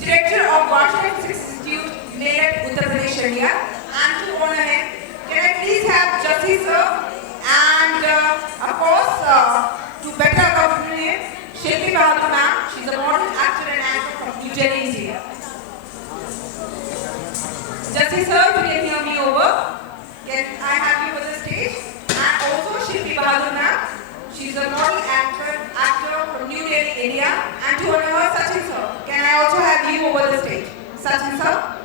Director of Washington Physics Institute, Meerut, Uttar Pradesh, India. And to honor him, can I please have Jassi sir and of course to better accompany him, Shilpi Bahadur ma'am. She's a model, actor and actor from New Delhi, India. Jassi sir, you can hear me over. Can I have you on the stage? And also Shilpi Bahadur ma'am. She's a model, actor from New Delhi, India. And to honor her, Sachin sir. Can I also have you over the stage? Sachin sir.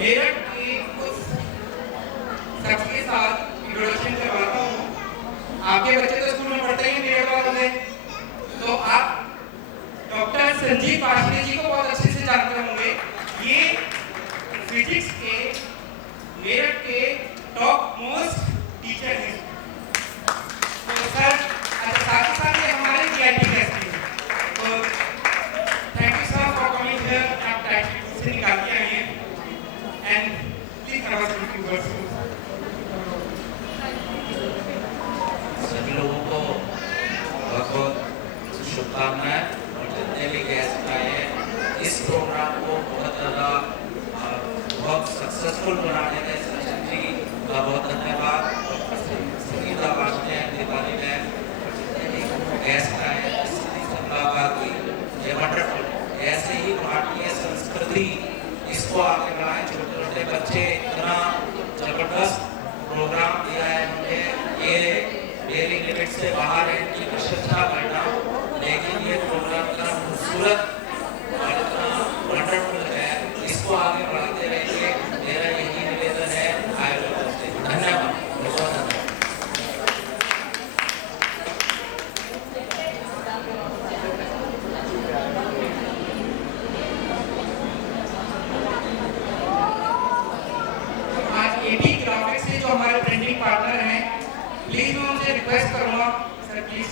Meerut के कुछ शख्स के साथ introduction करवाता हूँ। आपके बच्चे तो स्कूल में पढ़ते ही मेरठ वालों में, तो आप डॉक्टर संजीव पाशने जी को बहुत अच्छे से जानते होंगे। ये फिजिक्स के मेरठ के टॉप मोस्ट टीचर हैं। तो सर साथ ही साथ ये हमारे VIP गेस्ट हैं। तो thank you sir for coming here. आप टाइम से निकाल के आए हैं। And please have a few words. सभी लोगों को बहुत शुभकामनाएं और जितने भी गेस्ट आए हैं इस प्रोग्राम को बहुत सक्सेसफुल बनाने में सचिन जी का बहुत धन्यवाद। संगीता वाजने दीपाली में जितने भी गेस्ट आए हैं ये वंडरफुल। ऐसे ही भारतीय संस्कृति इसको आगे बढ़ाएं। छोटे छोटे बच्चे इतना जबरदस्त प्रोग्राम दिया है उन्हें, ये डेली लिमिट से बाहर है इनकी प्रशंसा करना, लेकिन ये प्रोग्राम इतना खूबसूरत और इतना वंडरफुल है, इसको आगे बढ़ाते रहिए। मेरा यही निवेदन है। धन्यवाद। एपी ग्राफिक्स से जो हमारे प्रिंटिंग पार्टनर हैं, प्लीज मैं उनसे रिक्वेस्ट करूंगा सर प्लीज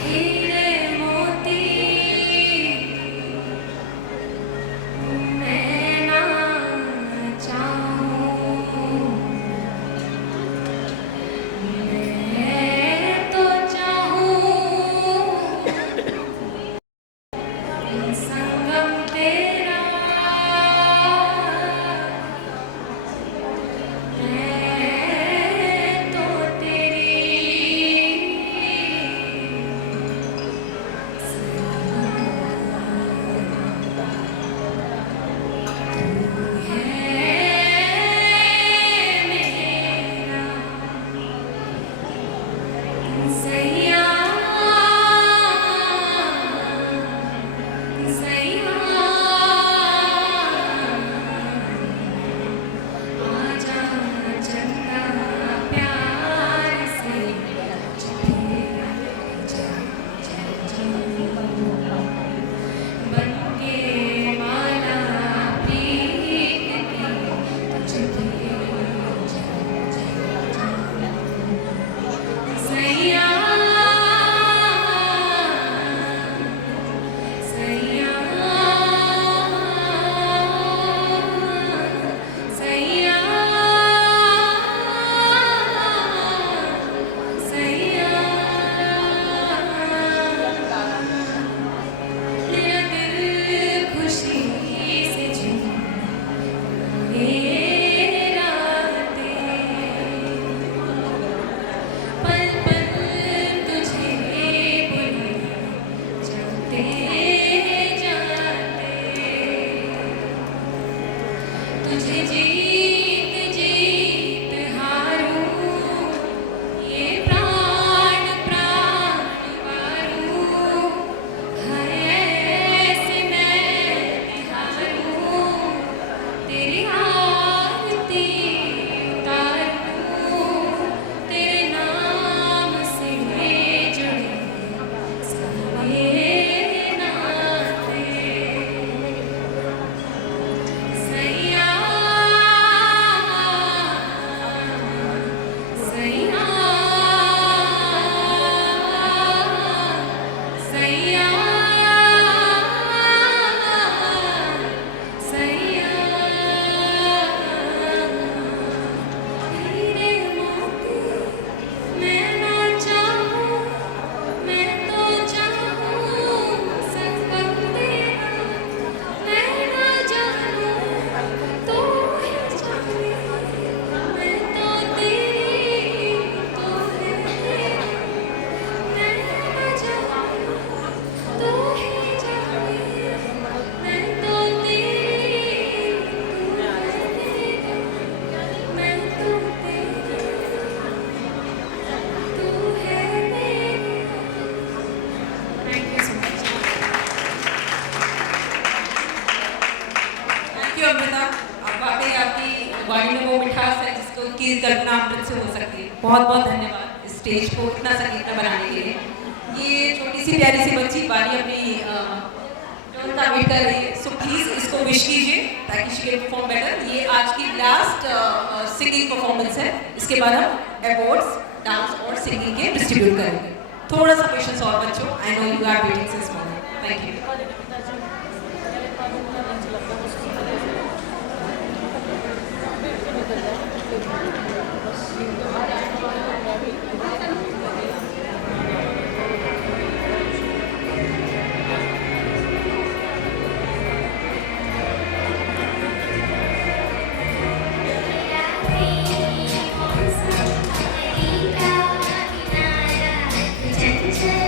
हीरे मोती मैं ना चाहूं, मैं तो चाहूं संगम तेरा, मैं तो तेरी सैया सैया आजा चंदा प्यार से बनके माला प्रीत की सैया सैया सैया सैया मेरा दिल खुशी से झूमे रातें पल पल तुझे बुलाए जाते जाते तुझे जीत जीत हारूं ये प्राण प्राण वारूं हर ऐसे मैं निहारूं तेरी आरती उतारूं तेरे नाम से जुड़े सारे नाते सैया सैया सैया सैया हीरे मोती मैं ना चाहूं, मैं तो चाहूं संगम तेरा, मैं ना जानूं तू ही जाने, मैं तो तेरी तू है मेरी, मैं ना जानूं तू ही जाने, मैं तो तेरी तू है मेरी, मैं तो तेरी तू है मेरी। Thank you so much. Thank you Amrita. अब वाकई आपकी वाणी में वो मिठास है जिसको की कल्पना अमृत से हो सकती है। बहुत बहुत धन्यवाद इस स्टेज को इतना संगीत बनाने के लिए। ये छोटी सी प्यारी सी बच्ची वाणी अपनी टर्न का वेट कर रही है, सो प्लीज इसको विश कीजिए ताकि शी कैन परफॉर्म बेटर। ये आज की लास्ट सिंगिंग परफॉर्मेंस है, इसके बाद हम अवार्ड्स डांस और सिंगिंग के डिस्ट्रीब्यूट करेंगे। थोड़ा सा पेशेंस और बच्चों, I know you are waiting since morning. Thank you. Chanchal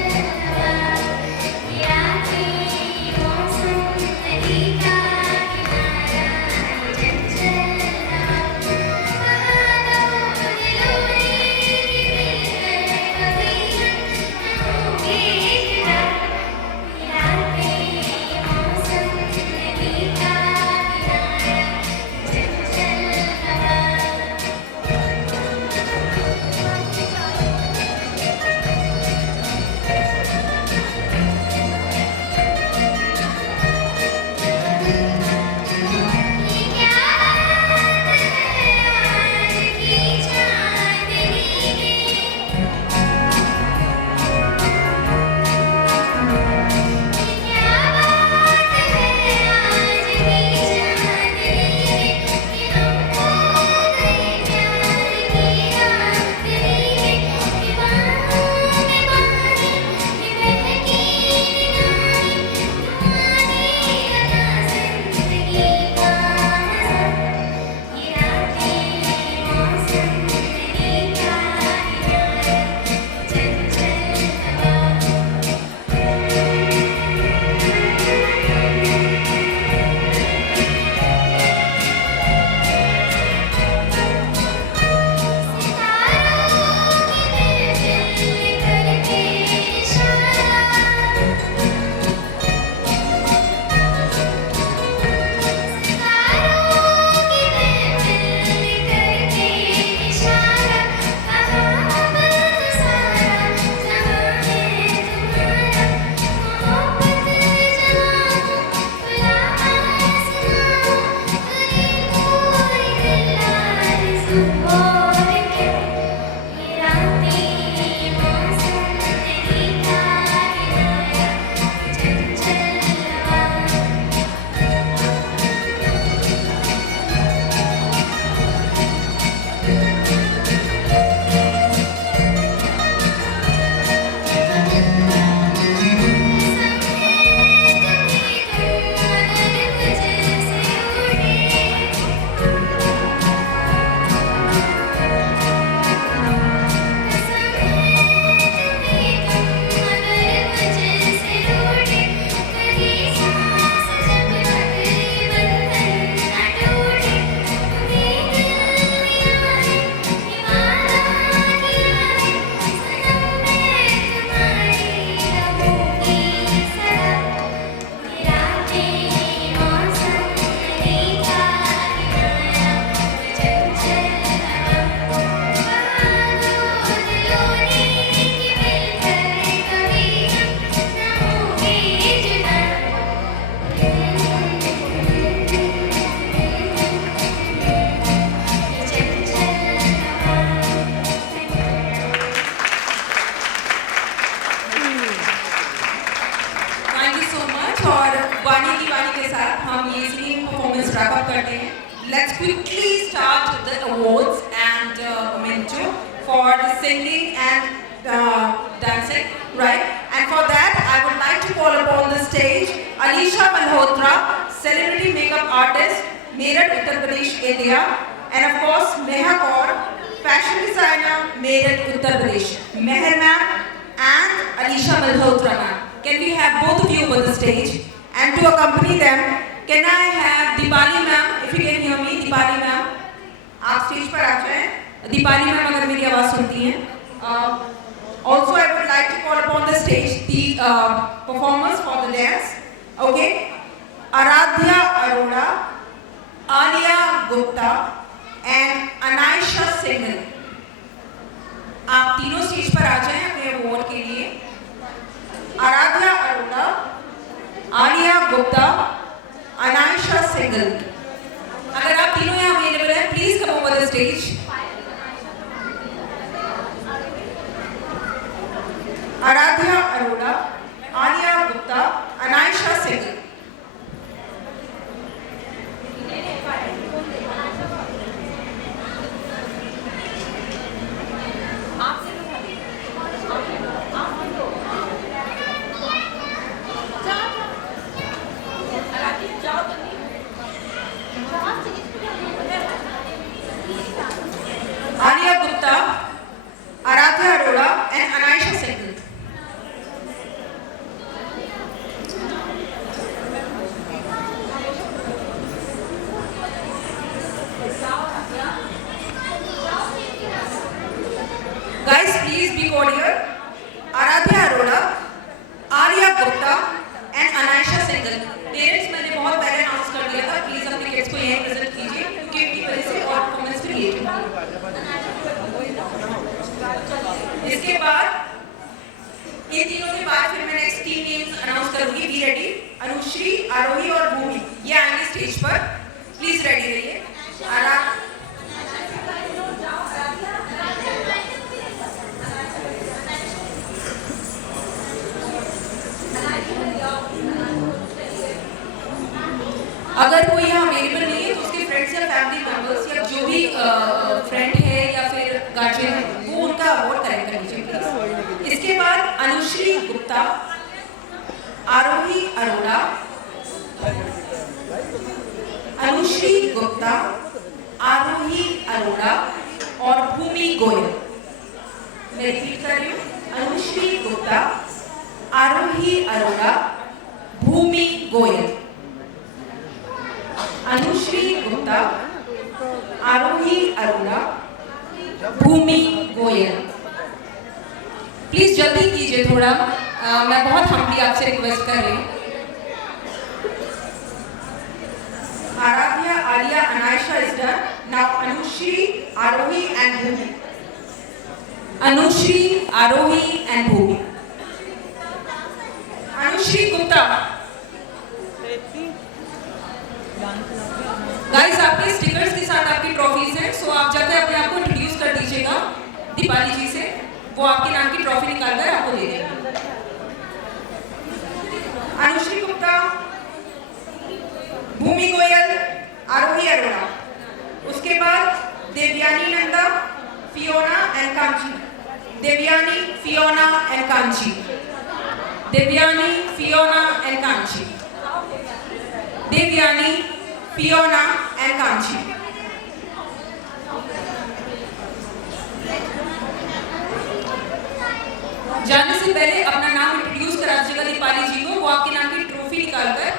right और वाणी की वाणी के साथ हम ये सिंगिंग परफॉर्मेंस रैप अप करते हैं. Let's quickly start the awards and memento for the singing and dancing, right? And for that, I would like to call upon the stage Alisha Malhotra, celebrity makeup artist, Meerut, Uttar Pradesh, India, and of course Neha Kaur, fashion designer, Meerut, Uttar Pradesh. Meher ma'am and Alisha Malhotra ma'am. Can we have both of you on the stage? And to accompany them, can I have Deepali ma'am, if you can hear me, Deepali ma'am, आप stage पर आ जाएं. Deepali ma'am अगर मेरी आवाज़ सुनती हैं. Also, I would like to call upon the stage the performers for the dance. Okay, Aradhya Arora, Alia Gupta, and Anaisha Singhal. आप तीनों स्टेज पर आ जाएं अपने अवार्ड के लिए. आराध्या अरोड़ा, आलिया गुप्ता, अनायशा सिंघल. अगर आप तीनों यहाँ अवेलेबल हैं, please come over the stage. Aaradhya Arora, Alia Gupta, Anaisha Singhal. Alia Gupta, Aradhya Arora, and Anaisha Singhal. Guys, please be cordial. Aradhya Arora, Alia Gupta, and Anaisha Singhal. Parents मैंने बहुत पहले अनाउंस कर दिया था. प्लीज अपने किड्स को यहीं प्रेजेंट कीजिए क्योंकि इनकी वजह से और परफॉर्मेंस क्रिएट होगी. इसके बाद ये तीनों के बाद फिर मैं नेक्स्ट 3 नेम्स अनाउंस करूंगी. Be ready. अनुश्री, आरोही और भूमि ये आएंगे स्टेज पर. प्लीज रेडी रहिए. अगर कोई यहाँ अवेलेबल नहीं है तो उसके फ्रेंड्स या फैमिली मेंबर्स या जो भी फ्रेंड है या फिर गार्जियन है वो उनका अवार्ड कलेक्ट कर लीजिए प्लीज. इसके बाद अनुश्री गुप्ता, आरोही अरोड़ा, अनुश्री गुप्ता, आरोही अरोड़ा और भूमि गोयल. मैं रिपीट कर रही हूँ. अनुश्री गुप्ता, आरोही अरोड़ा, भूमि गोयल. अनुश्री गुप्ता, आरोही अरोड़ा, भूमि गोयल. प्लीज जल्दी कीजिए थोड़ा. मैं बहुत हम्बली आपसे रिक्वेस्ट कर रही हूँ. Aaradhya, Alia, Anaisha is done. Now Anushree, Aarohi and Bhoomi. Anushree, Aarohi and Bhoomi. Anushree Gupta. Guys आपके स्टिकर्स के साथ आपकी ट्रॉफीज हैं. सो आप जाकर अपने आप को इंट्रोड्यूस कर दीजिएगा दीपाली जी से. वो आपके नाम की ट्रॉफी निकाल कर आपको दे देंगे. अनुश्री गुप्ता, भूमि गोयल, आरोही अरोड़ा. उसके बाद Devyani Nanda, Fiona and Kanchi. Devyani, Fiona and Kanchi. Devyani, Fiona and Kanchi. Devyani, Fiona and Kanchi. जाने से पहले अपना नाम इंट्रोड्यूस करा दीजिएगा दीपाली जी को. वो आपके नाम की ट्रॉफी निकालकर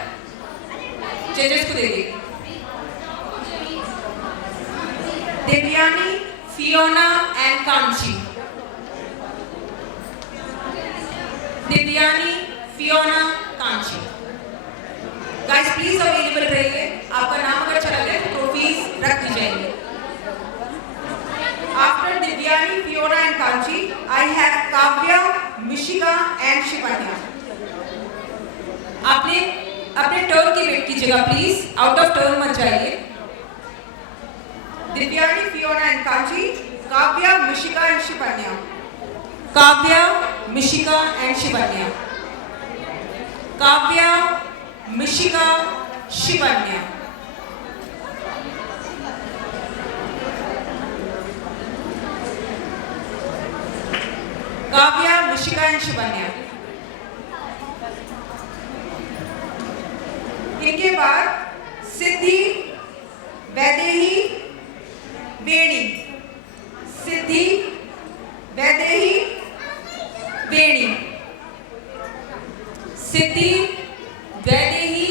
जजेस को दे देगी. Devyani, Fiona and Kanchi. Devyani, Fiona, Kanchi. Guys please available रहिए. आपका नाम अगर चला गया तो ट्रॉफीज रख दी जाएंगी. After Divyani, Fiona and Kanchi, I have Kavya, Mishika and Shivanya. आपने अपने टर्न की वेट कीजिएगा प्लीज. आउट ऑफ टर्न मत जाइए. Divyani, Fiona and Kanchi, Kavya, Mishika and Shivanya. Kavya, Mishika and Shivanya. Kavya, Mishika Shivanya. Kavya, Mishika and Shivanya. इनके बाद सिद्धि, वैदेही, वेणी। सिद्धि, वैदेही, वेणी। सिद्धि, वैदेही,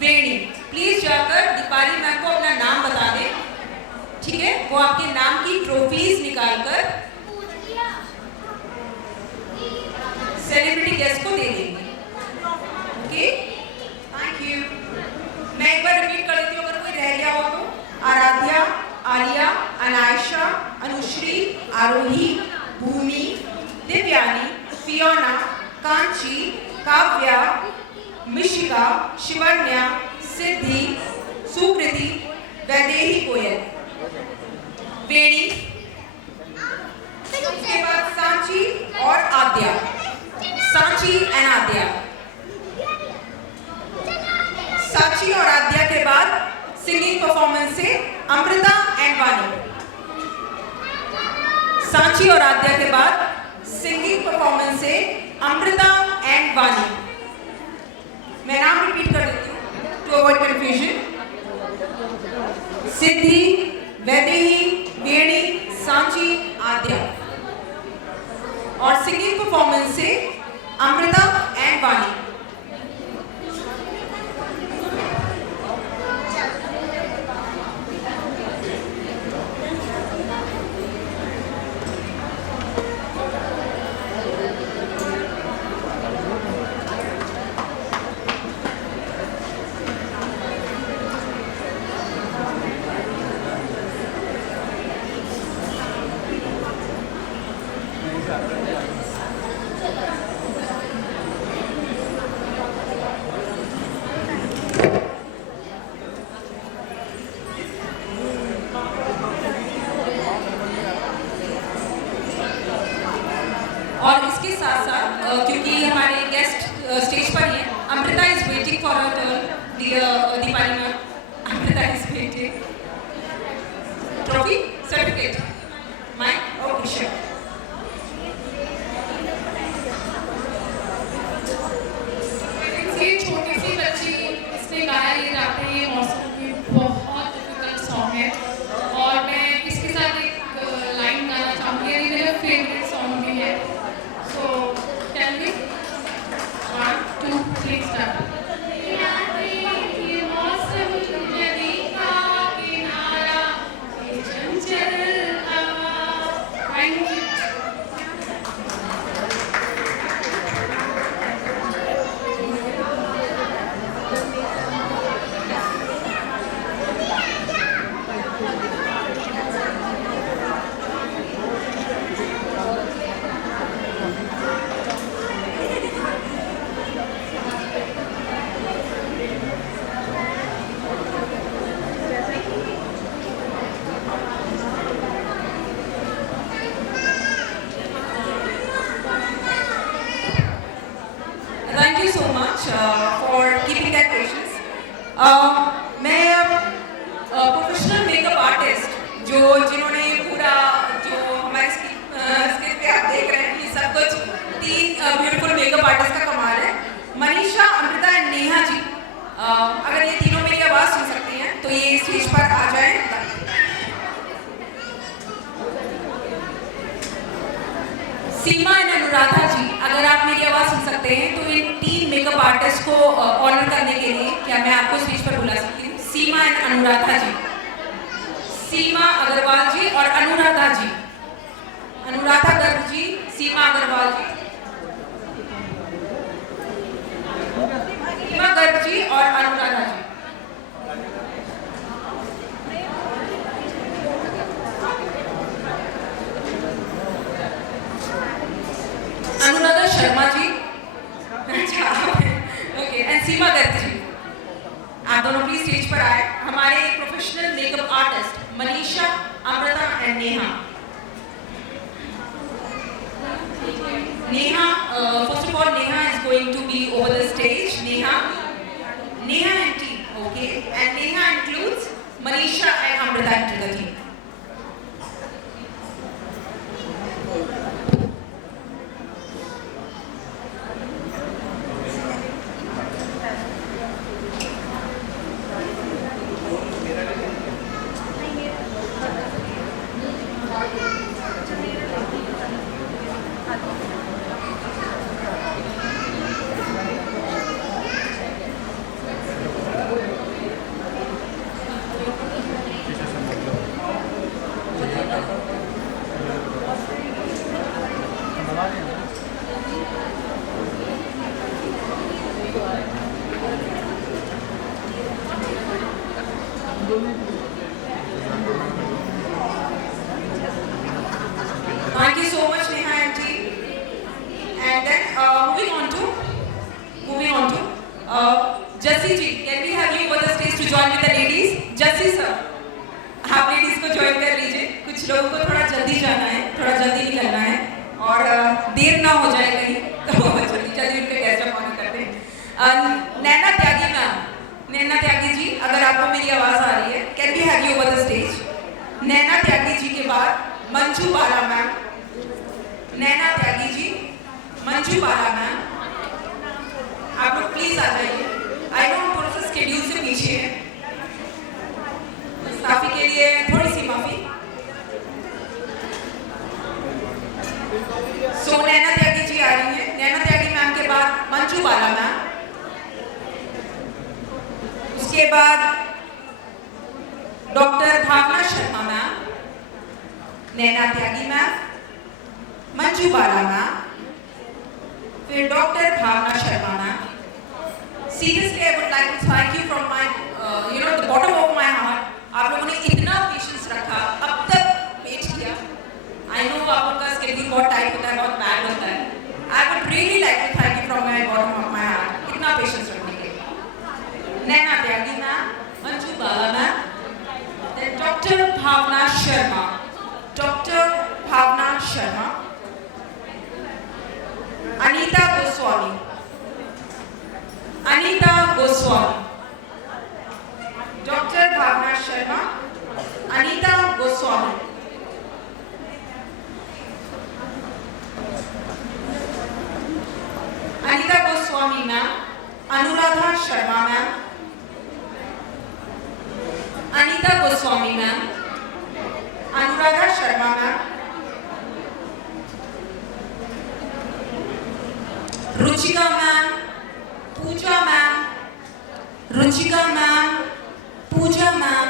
वेणी। प्लीज जाकर दीपाली मैम को अपना नाम बता दें, ठीक है? वो आपके नाम की ट्रॉफीज निकालकर सेलिब्रिटी गेस्ट को दे देंगे। Okay, thank you. मैं एक बार रिपीट कर देती हूँ अगर कोई रह गया हो तो। आराध्या, आलिया, अनायशा, अनुश्री, आरोही, भूमि, दिव्यानी, फियोना, कांची, काव्या, मिशिका, शिवन्या, सिद्धि, सुकृति, वैदेही गोयल, वेणी। उसके बाद सांची और आद्या। सांची एंड आद्या। सांची और आद्या के बाद सिंगिंग परफॉर्मेंस से अमृता एंड वानी। सांची और आद्या के बाद सिंगिंग परफॉर्मेंस से अमृता एंड वानी। मैं नाम रिपीट कर देती हूँ टू अवॉइड कंफ्यूजन। सिद्धि, वैदेही, वेणी, सांची, आद्या। और सिंगिंग परफॉर्मेंस से अमृता एंड वानी। और इसके साथ साथ क्योंकि हमारे गेस्ट स्टेज पर ही हैं, Amrita is waiting for a turn. Deepali ma'am, Amrita is waiting. Trophy, certificate, mic, okay sure. ये छोटी सी बच्ची इसने गाया ये रात है, ये मौसम की बहुत डिफिकल्ट सॉन्ग है और मैं इसके साथ एक लाइन गाना चाहूँगी। ये मेरा फेवरेट सॉन्ग भी है। So can we 1 2 3 start. Thank you so much for keeping that patience. मैं प्रोफेशनल मेकअप आर्टिस्ट जिन्होंने पूरा जो हमारे स्किट पे आप देख रहे हैं ये सब कुछ 3 ब्यूटीफुल मेकअप आर्टिस्ट का कमाल है। मनीषा, अमृता एंड नेहा जी, अगर ये तीनों मेरी आवाज़ सुन सकती हैं तो ये स्टेज पर आ जाएं। सीमा एंड अनुराधा जी, अगर आप मेरी आवाज़ सुन सकते हैं तो इन 3 मेकअप आर्टिस्ट को ऑनर करने के लिए क्या मैं आपको स्टेज पर बुला सकती हूँ? सीमा एंड अनुराधा जी, सीमा अग्रवाल जी और अनुराधा जी। अनुराधा गर्ग जी, सीमा अग्रवाल जी, सीमा गर्ग जी और अनुराधा जी। अनुराधा शर्मा जी, अच्छा, ओके, एंड सीमा गर्ग जी। आप दोनों प्लीज स्टेज पर आए। हमारे professional makeup artist Manisha, Amrita and Neha. Neha, first of all, Neha is going to be over the stage. Neha, Thank you so much, Neha and team. And then moving on to Jassi ji. Can we have you over the stage to join with the ladies? Jassi sir, आप ladies को join कर लीजिए. कुछ लोगों को थोड़ा जल्दी जाना है, थोड़ा जल्दी निकलना है और देर ना हो जाए कहीं, तो जल्दी जल्दी उनके गेस्ट ऑफ ऑनर करते हैं. नैना त्यागी मैम, नैना त्यागी जी, अगर आपको मेरी आवाज आ रही है, can we have you over the stage? Naina Tyagi ji के बाद मंजू बाला मैम. नैना त्यागी जी, मंजू बाला मैम, आप लोग प्लीज आ जाइए. आई नो थोड़ा सा स्केड्यूल से पीछे है, काफी के लिए थोड़ी सी माफी. सो नैना त्यागी जी आ रही है. नैना त्यागी मैम के बाद मंजू बाला मैम, उसके बाद doctor Bhavna Sharma ma'am, Naina Tyagi ma'am, Manju Bala ma'am, फिर doctor Bhavna Sharma ma'am. Seriously, I would like to thank you from my, the bottom of my heart. आप लोगों ने इतना पेशेंस रखा, अब तक वेट किया. I know आप लोगों का स्केड्यूल बहुत टाइट होता है, बहुत बैड होता है. I would really like to thank you from my bottom of my heart. इतना पेशेंस रखने के लिए. Naina Tyagi ma'am, Manju Bala ma'am, then doctor Bhavna Sharma, doctor Bhavna Sharma, Anita Goswami, Anita Goswami, doctor Bhavna Sharma, Anita Goswami, Anita Goswami ma'am, Anuradha Sharma ma'am, Anita Goswami ma'am, Anuradha Sharma ma'am, Ruchika ma'am, Pooja ma'am, Ruchika ma'am, Pooja ma'am.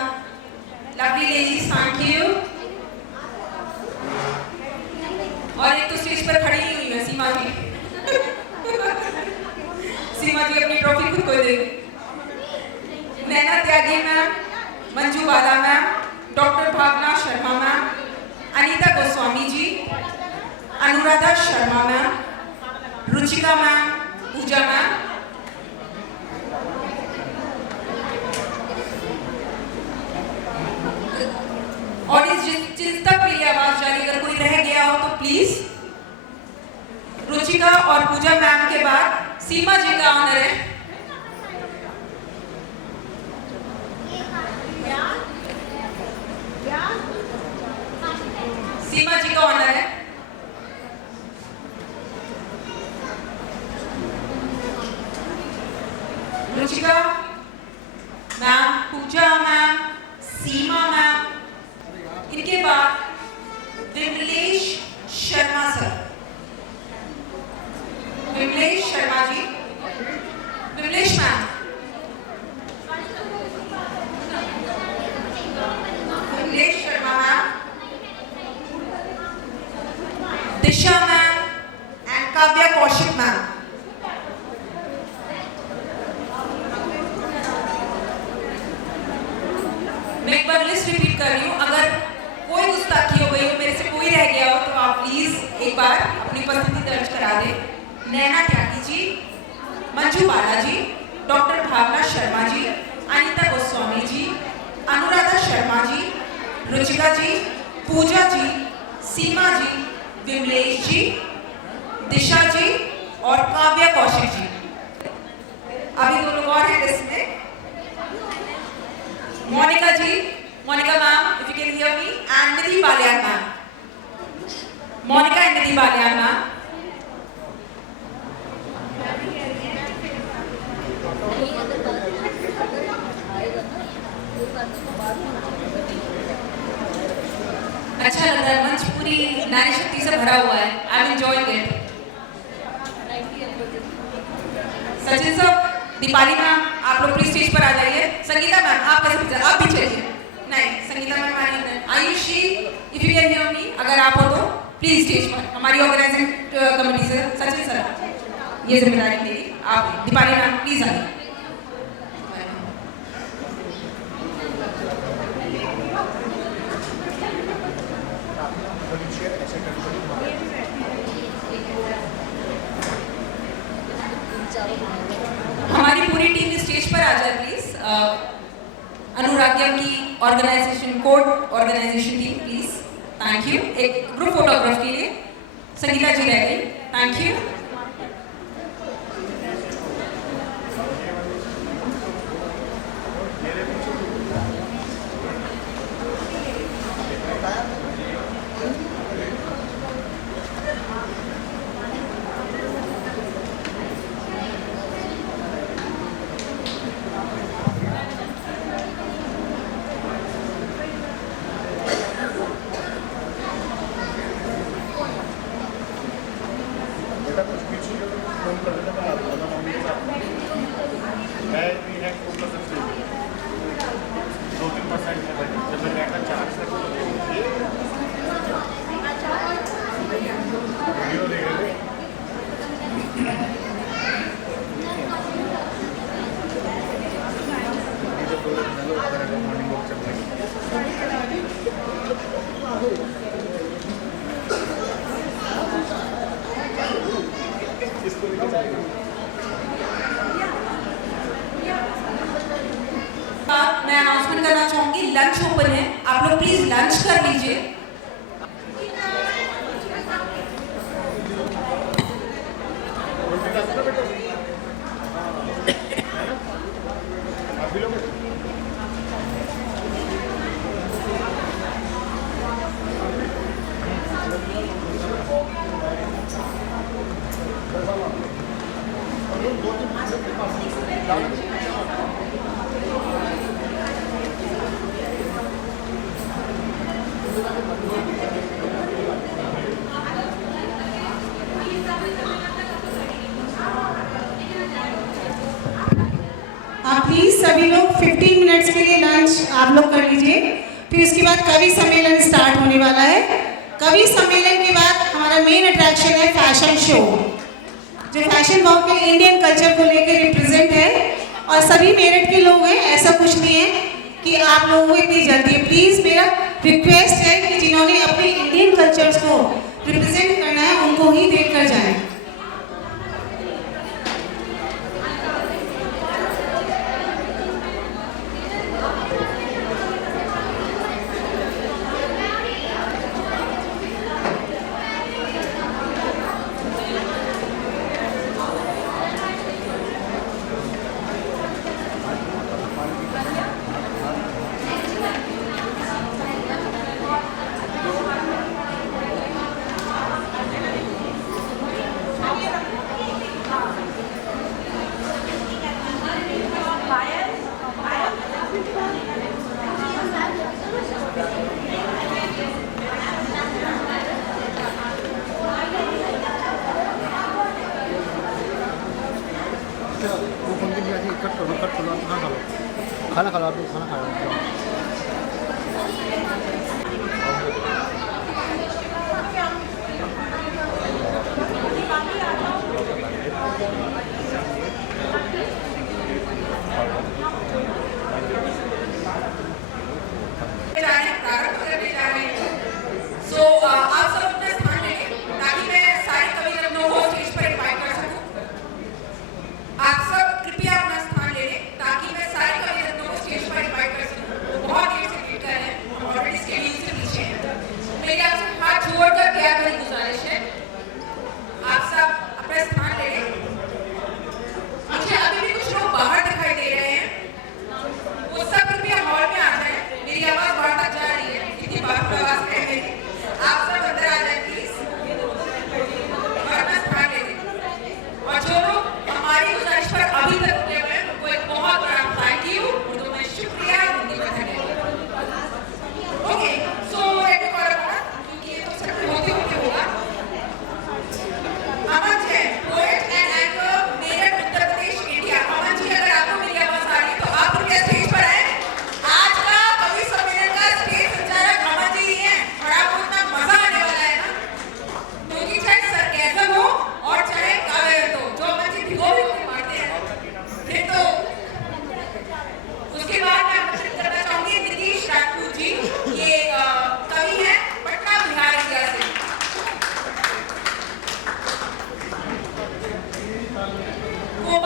Lovely ladies, thank you. और एक तो stage पर खड़ी ही हुई है सीमा जी. सीमा जी अपनी ट्रॉफी खुद को दे. नैना Tyagi ma'am, Manju Bala ma'am, doctor Bhavna Sharma ma'am, Anita Goswami ji, Anuradha Sharma ma'am, Ruchika ma'am, Pooja ma'am. और जिस तक मेरी आवाज जा रही, अगर कोई रह गया हो तो प्लीज. रुचिका और पूजा मैम के बाद सीमा जी का ऑनर है. सीमा जी का ऑनर है. Ruchika ma'am, Pooja ma'am, Seema ma'am, इनके बाद Vimlesh Sharma sir. Vimlesh Sharma ji, Vimlesh ma'am, Vimlesh Sharma ma'am, Disha ma'am and Kavya Kaushik ma'am. मैं एक बार लिस्ट रिपीट कर रही हूँ. अगर कोई गुस्ताखी हो गई हो, मेरे से कोई रह गया हो, तो आप प्लीज एक बार अपनी उपस्थिति दर्ज करा दें. नैना त्यागी जी, मंजू बाला जी, डॉक्टर भावना शर्मा जी, अनीता गोस्वामी जी, अनुराधा शर्मा जी, रुचिका जी, पूजा जी, सीमा जी, विमलेश जी, दिशा जी और काव्या कौशिक जी. अभी दो लोग और हैं लिस्ट में. Monika ji, Monika ma'am, if you can hear me, and Nidhi Balyan ma'am. Monika and Nidhi Balyan ma'am. अच्छा लग रहा है, मंच पूरी नारी शक्ति से भरा हुआ है. I am enjoying it. Sachin sir, Deepali ma'am, आप लोग प्लीज स्टेज पर आ जाइए. संगीता मैम, आप कैसे, आप भी चलिए. नहीं, संगीता मैम आ रही है. Ayushi, if you can hear me, अगर आप हो तो प्लीज स्टेज पर. हमारी ऑर्गेनाइजिंग कमेटी से सचिन सर, ये जिम्मेदारी मेरी. आप दीपाली मैम प्लीज आइए. हमारी पूरी टीम स्टेज पर आ जाए प्लीज। अनुराग्या की organisation code organisation team please. Thank you. एक ग्रुप फोटोग्राफ के लिए संगीता जी रह गई। Thank you. मैं अनाउंसमेंट करना चाहूंगी, लंच ओपन है, आप लोग प्लीज लंच कर लीजिए। प्लीज सभी लोग 15 मिनट्स के लिए लंच आप लोग कर लीजिए। फिर उसके बाद कवि सम्मेलन स्टार्ट होने वाला है। कवि सम्मेलन के बाद हमारा मेन अट्रैक्शन है फैशन शो, जो फैशन वॉक के इंडियन कल्चर को लेकर रिप्रेजेंट है। और सभी मेरठ के लोग हैं, ऐसा कुछ नहीं है कि आप लोगों को इतनी जल्दी है। प्लीज़ मेरा रिक्वेस्ट है कि जिन्होंने अपने इंडियन कल्चर्स को रिप्रेजेंट करना है उनको ही देख कर जाएं। खाना खा लो, आप लोग खाना खा लो। आप सब अपना स्थान लें ताकि मैं सारे कवि रत्नों को स्टेज पर इनवाइट कर सकूं। आप सब कृपया अपना स्थान ले लें ताकि मैं सारे कवि रत्नों को स्टेज पर इनवाइट कर सकूं। बहुत देर से वेट कर रहे हैं, हम ऑलरेडी शेड्यूल से पीछे हैं। मेरी आपसे हाथ जोड़कर प्यार भरी गुजारिश है, आप सब अपना स्थान ले लें। मुझे अभी भी कुछ लोग बाहर दिखाई दे रहे हैं, वो सब कृपया हॉल में आ जाएं। मेरी आवाज बाहर तक जा रही है, इतनी बाहर आवाज है मेरी। आप सब अंदर आ जाए प्लीज और अपना स्थान ले लें। और जो लोग हमारी गुजारिश पर अभी तक रुके हुए हैं उनको एक बहुत बड़ा थैंक यू, उनको मैं शुक्रिया उनकी धन्यवाद। Okay, so let me call upon, क्योंकि ये तो सब होते होते होगा। Aman ji, poet and anchor, Meerut, Uttar Pradesh, India. Aman ji, अगर आपको मेरी आवाज आ रही है तो आप कृपया स्टेज पर आए। आज का कवि सम्मेलन का स्टेज संचालक अमन जी ही हैं और आपको इतना मजा आने वाला है ना, क्योंकि चाहे सरकैज़म हो और चाहे काव्य हो, जो अमन जी भिगो के मारते हैं। फिर तो उसके बाद मैं आमंत्रित करना चाहूंगी नीतीश राजपूत जी। ये कवि हैं पटना बिहार इंडिया से। वो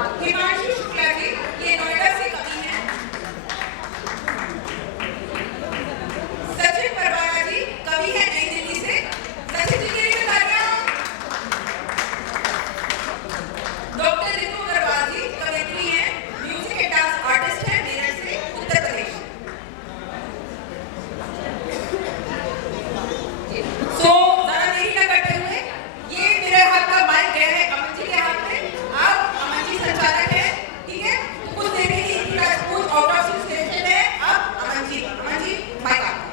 हिमांशु शुक्ला जी, ये नोएडा से कवि हैं। सचिन परवाना जी, कवि हैं नई दिल्ली से। सचिन जी के लिए तालियां। डॉक्टर रितु अग्रवाल जी, कवयित्री हैं, म्यूजिक एंड डांस आर्टिस्ट हैं, मेरठ से, उत्तर प्रदेश। सो ज़्यादा देरी न करते हुए, ये मेरे हाथ का माइक गया है अमन जी के हाथ में। अब अमन जी संचालक हैं, ठीक है? तो कुछ देर के लिए इनकी राजपूत आउट ऑफ स्टेशन है। अब अमन जी माइक आपका।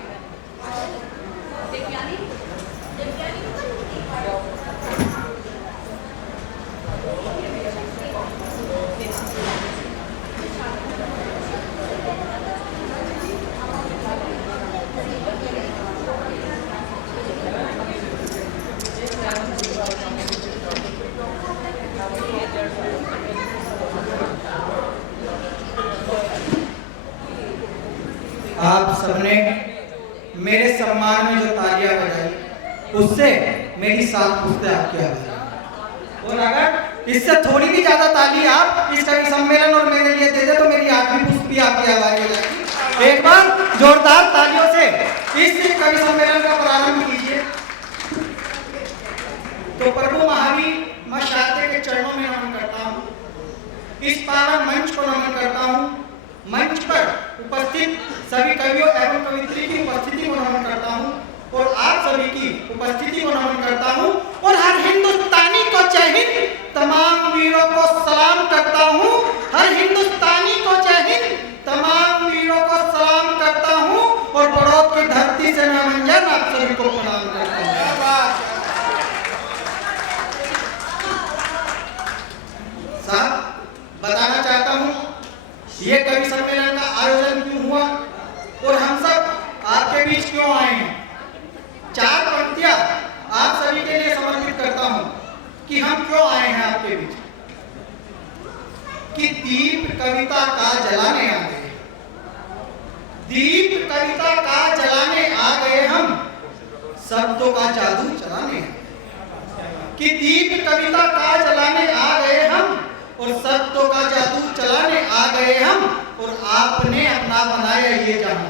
आप सबने मेरे सम्मान में जो तालियां बजाई उससे मेरी 7 पुश्तें आपकी आ गई। और अगर इससे थोड़ी भी ज्यादा ताली आप इस कवि सम्मेलन और मेरे लिए दे दे तो मेरी 8वीं पुश्त भी आपकी आवाज हो जाएगी। एक बार जोरदार तालियों से इस कवि सम्मेलन का प्रारंभ कीजिए। तो प्रभु महावीर मां शारदे के चरणों में नमन करता हूँ। इस पावन मंच को नमन करता हूँ। मंच पर उपस्थित सभी कवियों एवं कवियत्री की उपस्थिति को नमन करता हूँ और आप सभी की उपस्थिति को नमन करता हूँ और हर हिंदुस्तानी को जय हिंद, तमाम वीरों को सलाम करता हूँ। हर हिंदुस्तानी को जय हिंद, तमाम वीरों को सलाम करता हूँ और बड़ौद की धरती से मैं मंजर आप सभी को प्रणाम करता हूँ। साहब बताना चाहता हूँ ये कवि सम्मेलन का आयोजन क्यों हुआ और हम सब आपके बीच क्यों आए हैं। 4 पंक्तियां आप सभी के लिए समर्पित करता हूं कि हम क्यों आए हैं आपके बीच। कि दीप कविता का जलाने आ गए, दीप कविता का जलाने आ गए हम, शब्दों का जादू चलाने। कि दीप कविता का जलाने आ गए हम और शब्दों का जादू चलाने आ गए हम और आपने अपना बनाया ये जहां।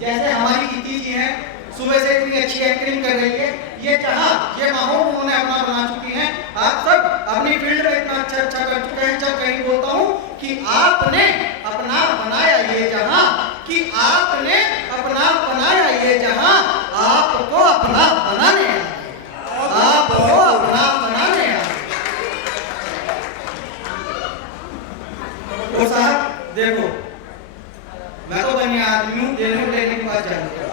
जैसे हमारी इति जी हैं, सुबह से इतनी अच्छी एंकरिंग कर रही है। ये जहां, ये माहौल उन्होंने अपना बना चुकी हैं। आप सब अपनी फील्ड में इतना अच्छा कर चुके हैं। जब कहीं बोलता हूं कि आपने अपना बनाया ये जहां, कि आपने अपना बनाया ये जहां, आपको अपना बनाने आए, आपको अपना बनाने आए। और साहब देखो, मैं तो बनिया आदमी हूँ, देने लेने की बात जानता हूँ।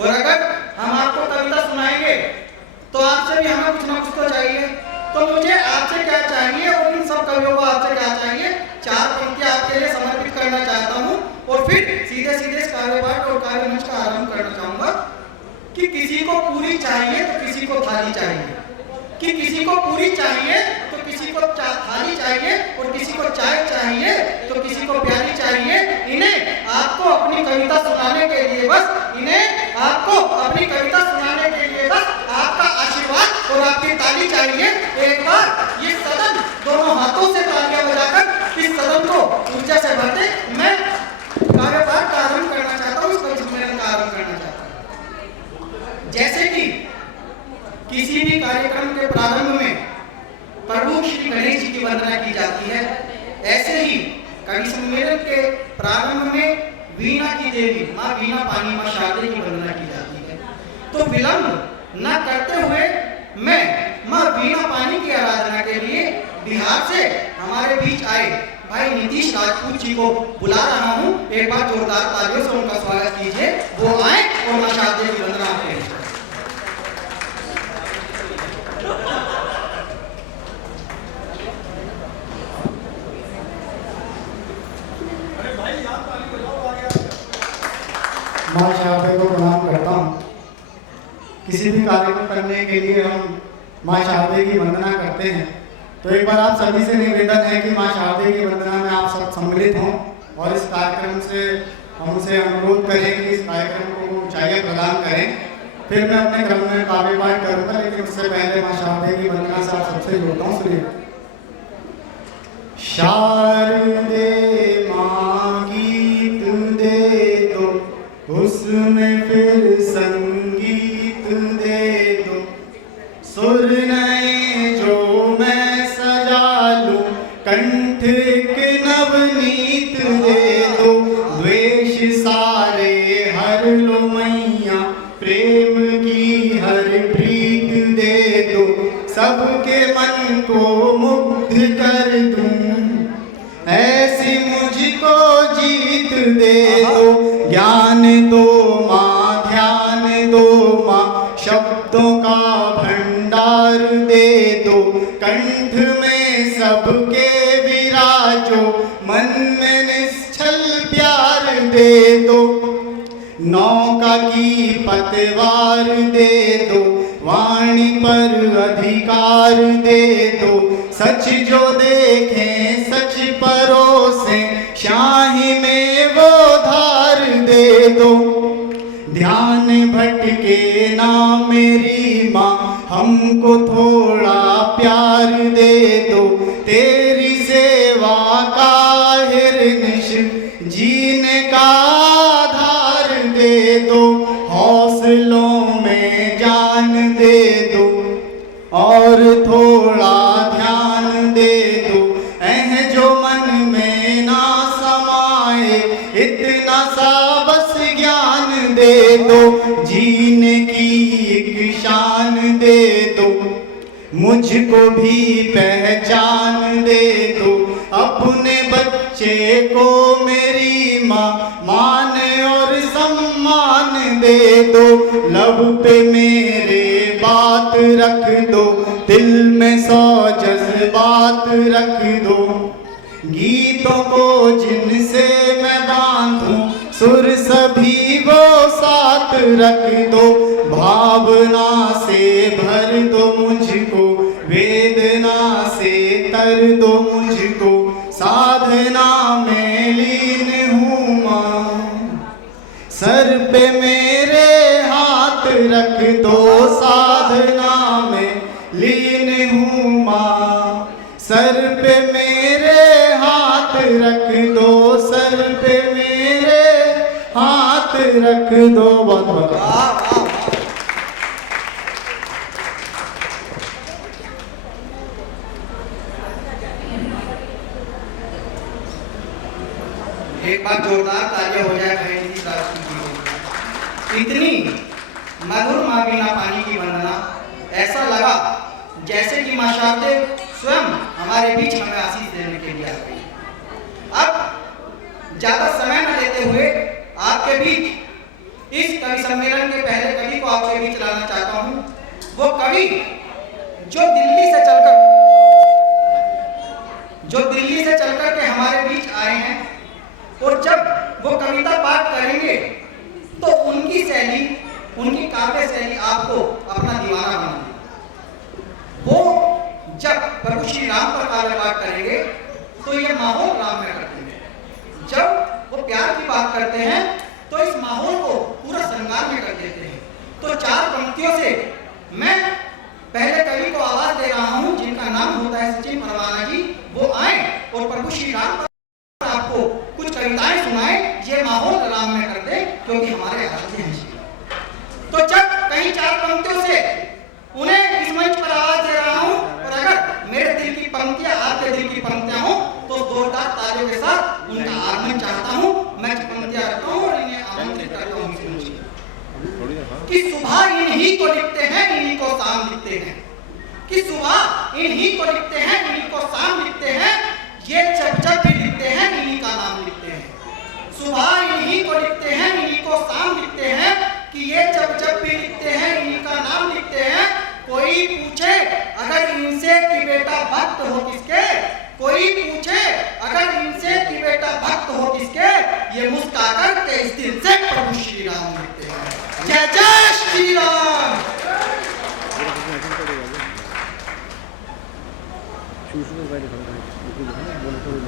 और अगर हम आपको कविता सुनाएंगे तो आपसे भी हमें कुछ ना कुछ तो चाहिए। तो मुझे आपसे क्या चाहिए और इन सब कवियों को आपसे क्या चाहिए। 4 पंक्तियां आपके लिए समर्पित करना चाहता हूँ और फिर सीधे सीधे इस काव्य पाठ और काव्य मंच का आरंभ करना चाहूंगा। कि किसी को पूरी चाहिए तो किसी को थाली चाहिए, कि किसी को पूरी चाहिए तो किसी को थाली चाहिए और किसी को चाय चाहिए तो किसी को प्याली चाहिए। इन्हें आपको अपनी कविता सुनाने के लिए बस, इन्हें आपको अपनी कविता सुनाने के लिए बस आपका आशीर्वाद और आपकी ताली चाहिए। एक बार ये सदन दोनों हाथों से तालियां बजाकर इस सदन को ऊर्जा से भरते मैं कार्यपाठ का आरंभ करना चाहता हूँ, इस कवि सम्मेलन का आरंभ करना चाहता हूँ। जैसे कि किसी भी कार्यक्रम के प्रारंभ में प्रभु श्री गणेश जी की वंदना की जाती है, ऐसे ही कवि सम्मेलन के प्रारंभ में वीणा की देवी माँ वीणा पानी माँ शारदे की वंदना की जाती है। तो विलंब न करते हुए मैं माँ वीणा पानी की आराधना के लिए बिहार से हमारे बीच आए भाई नीतीश राजपूत जी को बुला रहा हूँ। एक बार जोरदार तालियों से उनका स्वागत कीजिए। वो आए और माँ शारदे की वंदना करें। माँ शारदे को प्रणाम करता हूँ। किसी भी कार्य को करने के लिए हम माँ शारदे की वंदना करते हैं। तो एक बार आप सभी से निवेदन है कि माँ शारदे की वंदना में आप सब सम्मिलित हों और इस कार्यक्रम से हमसे अनुरोध करें कि इस कार्यक्रम को ऊंचाइयाँ प्रदान करें। फिर मैं अपने क्रम में काव्य पाठ करूँगा, लेकिन उससे पहले माँ शारदे की वंदना से आप सबसे जोड़ता हूँ। सुनिए। शारदे माँ गीत दे दो, उसमें फिर संगीत दे दो, सुर नए जो मैं सजा लूं, कंठ के नवनीत दे दो, द्वेष सारे हर लो मैया, प्रेम की हर प्रीत दे दो, सबके मन को मुग्ध कर दूं, ऐसी मुझको जीत दे दो, ज्ञान दो माँ, ध्यान दो माँ, शब्दों का भंडार दे दो, कंठ में सबके विराजो, मन में निश्चल प्यार दे दो, नौका की पतवार दे दो, वाणी पर अधिकार दे दो, सच जो देखें सच परोसे, शाही में वो धार दे दो, ध्यान भटके ना मेरी माँ, हमको थोड़ा प्यार दे दो, तेरी सेवा का हिरनिश जीने का आधार दे दो, हौसलों में जान दे दो, और थोड़ा ध्यान दे दो, जो मन में ना समाए, इतना सा बस ज्ञान दे दो, जीने की एक शान दे दो, मुझको भी पहचान दे दो, अपने बच्चे को मेरी माँ मान और सम्मान दे दो, लब पे मेरे बात रख दो, दिल में 100 जज्बात रख दो, गीतों को जिनसे मैं बांधूं, सुर सभी वो साथ रख दो, भावना से भर दो मुझको, वेदना से तर दो मुझको, साधना में लीन हूँ माँ, सर पे मेरे हाथ रख दो, साधना में लीन हूँ माँ, सर पे मेरे हाथ रख दो, सर पे मेरे हाथ रख दो। बहुत बहुत एक बार जोरदार तालियां हो जाए बहन जी दासी की। इतनी मधुर माँ बिना पानी की वंदना, ऐसा लगा जैसे कि माँ शारदे स्वयं हमारे बीच हमें आशीष देने के लिए आ गई। अब ज्यादा समय न लेते हुए आपके बीच इस कवि सम्मेलन के पहले कवि को आपके बीच लाना चाहता हूँ। वो कवि जो दिल्ली से चलकर के हमारे बीच आए हैं, और जब वो कविता पाठ करेंगे तो उनकी शैली, उनकी काव्य शैली आपको अपना दीवाना बनाएगी। वो जब प्रभु श्री राम पर काव्य पाठ करेंगे तो ये माहौल राम में करते हैं, जब वो प्यार की बात करते हैं तो इस माहौल को पूरा श्रृंगार में कर देते हैं। तो 4 पंक्तियों से मैं पहले कवि को आवाज दे रहा हूं, जिनका नाम होता है सचिन परवाना जी। वो आए और प्रभु श्री राम पर आपको कुछ कविताएं सुनाए, ये माहौल राम में कर दे, क्योंकि हमारे आराध्य हैं श्री। तो जब कहीं 4 पंक्तियों से उन्हें इस मंच पर आवाज दे रहा हूं, और अगर मेरे दिल की पंक्तियां आपके दिल की पंक्तियां हो तो जोरदार तालियों के साथ उनका आगमन चाहता हूं। मैं पंक्तियां रखता हूं और इन्हें आमंत्रित करता हूं कि सुबह इन्हीं को लिखते हैं, इन्हीं को शाम लिखते हैं, कि सुबह इन्हीं को लिखते हैं, इन्हीं को शाम लिखते हैं, ये जब भी लिखते हैं इन्हीं का नाम लिखते हैं। सुबह इन्हीं को लिखते हैं, इन्हीं को शाम लिखते हैं, कि ये जब भी लिखते हैं इन्हीं का नाम लिखते हैं। कोई पूछे अगर इनसे कि बेटा भक्त हो किसके, कोई पूछे अगर इनसे कि बेटा भक्त हो किसके, ये मुस्कुराकर के इस दिल से प्रभु श्री राम लिखते हैं। जय जय श्री राम।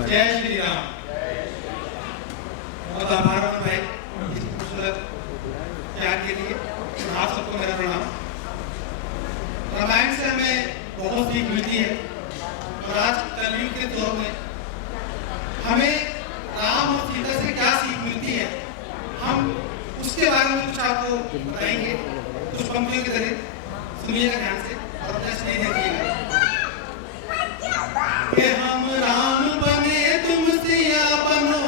जय श्री राम। बहुत आभार भाई इस खूबसूरत प्यार के लिए। आप सबको मेरा प्रणाम। रामायण से हमें बहुत सीख मिलती है, और आज कलयुग के दौर में हमें राम और सीता से क्या सीख मिलती है, हम उसके बारे में कुछ आपको बताएंगे कुछ पंक्तियों के जरिए। सुनिएगा ध्यान से और अपना स्नेह देखिएगा कि हम राम बने तुम सिया बनो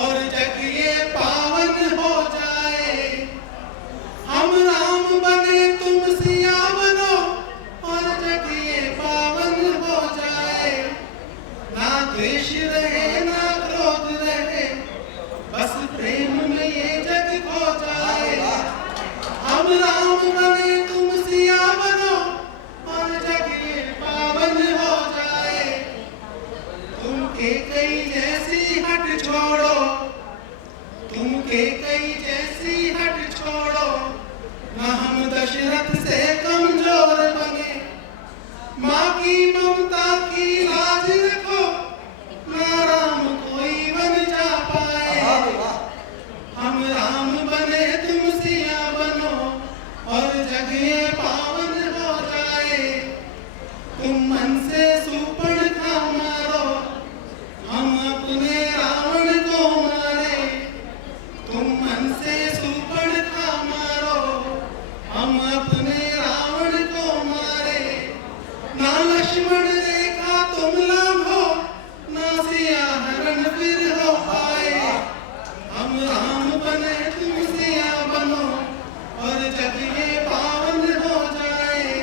और जग ये पावन हो जाए। हम राम बने तुम सिया बनो और जग ये पावन हो जाए। ना द्वेष रहे ना क्रोध रहे, बस प्रेम में ये जग खो जाए। हम राम बने तुम सिया बनो और जग ये पावन हो जाए। तुम कैकेयी जैसी हट छोड़ो, तुम कैकेयी जैसी हट छोड़ो, ना हम दशरथ से कमजोर बने। माँ की ममता की लाज रखो, ना राम कोई बन जा पाए। हम राम बने तुम सिया बनो और जग ये पावन हो जाए। तुम मन से सूर्पणखा मारो, हम अपने रावण को मारे। तुम मन से सूर्पणखा मारो, हम अपने रावण को मारे। ना लक्ष्मण रेखा तुम लांघो, ना सिया हरण फिर हो पाए। हम राम बने तुम सिया बनो और जग ये पावन हो जाए।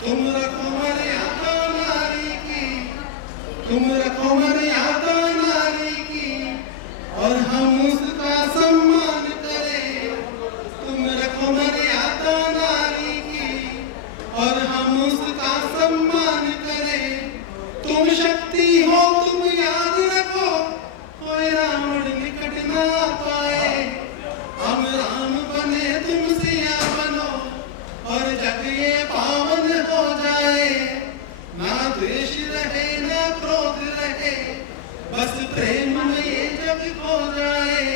तुम रखो मर्यादा नारी की, तुम रखो मर्यादा नारी की, और हम उसका सम्मान करें। तुम रखो मर्यादा नारी की और हम उसका सम्मान करें। तुम शक्ति हो तुम याद रखो, कोई रावण निकट ना पाए। हम राम बने तुम सिया बनो और जग ये पावन हो जाए। ना द्वेष रहे ना क्रोध रहे, बस प्रेम में ये जग खो जाए।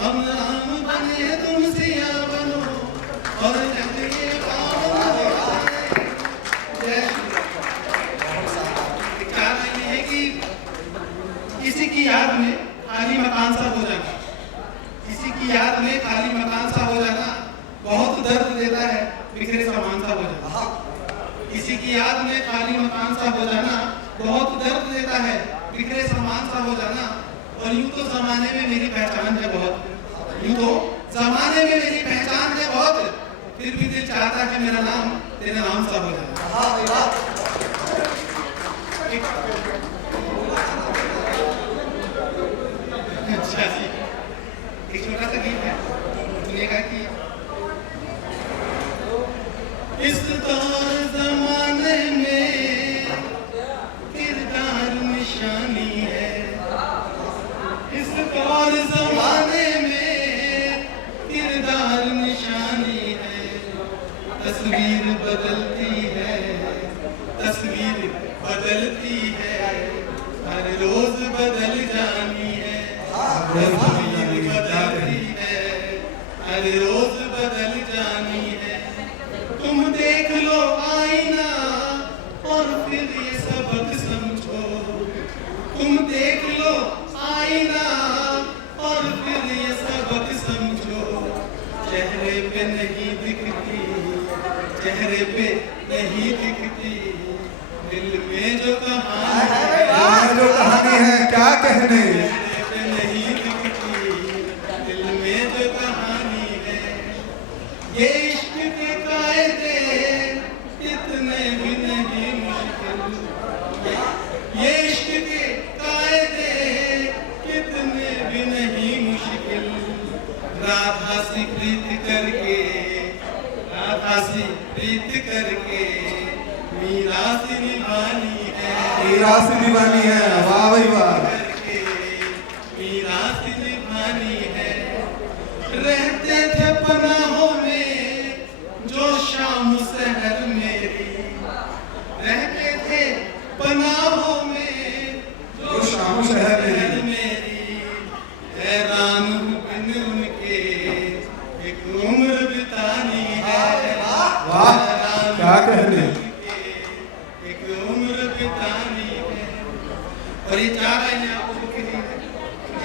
हम राम बने तुम सिया बनो और जग ये पावन हो जाए। जय श्री राम। विचार नहीं है कि किसी की याद में खाली मकान सा हो जाना, किसी की याद में खाली मकान सा हो जाना बहुत दर्द देता है, बिखरे सामान सा हो जाना। किसी की याद में खाली मकान सा हो जाना बहुत दर्द देता है, बिखरे सामान सा हो जाना। और यूं तो जमाने में मेरी पहचान है बहुत, यूं तो जमाने में मेरी पहचान है बहुत, फिर भी दिल चाहता है कि मेरा नाम तेरे नाम सा हो जाए। अच्छा जी, एक छोटा सा गीत है, सुनिएगा कि इस दौर जमाने में किरदार निशानी है। इस दौर जमाने में किरदार निशानी है। तस्वीर बदलती है, तस्वीर बदलती है, हर रोज बदल जानी है। तस्वीर बदलती है, हर रोज बदल जानी है। तुम देख लो आईना और फिर ये सबक समझो। तुम देख लो आईना और फिर ये सबक समझो। चेहरे पे नहीं दिखती, चेहरे पे नहीं दिखती, दिल में जो कहानी है, जो कहानी है क्या कहने। चेहरे पे नहीं दिखती, दिल में जो कहानी है। ये इश्क के कायदे इतने भी नहीं मुश्किल, ये इश्क के कायदे इतने भी नहीं मुश्किल। राधा से प्रीत करके, राधा से प्रीत करके मीरा से निभानी है। मीरा से निभानी है, वाह भाई वाह। करके मीरा से निभानी है। रहते थे पनाहों में जो शाम शहर मेरी, रहते थे पनाहों में जो शाम शहर मेरी। हैरान हूँ बिन उनके एक उम्र बितानी है। वाह क्या कहने। एक उम्र बितानी है। और ये 4 लाइनें आपको बुक की दी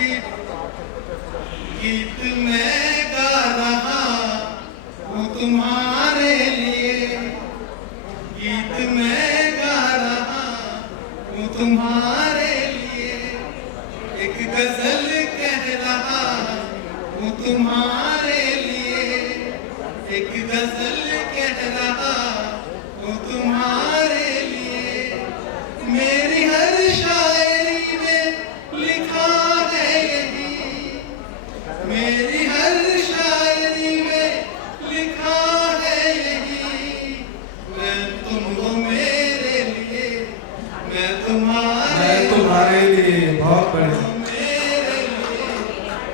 है। गीत मैं गा रहा हूँ तुम्हारे लिए, गीत मैं गा रहा हूँ तुम्हारे लिए, एक गजल कह रहा हूँ तुम्हारे लिए, एक गजल कह रहा हूँ तुम्हारे लिए। मेरी हर शायरी में लिखा है यही, मेरी हर शायरी में लिखा है यही, मैं तुम हो मेरे लिए, मैं तुम्हारे लिए बहुत बढ़िया। मेरे लिए,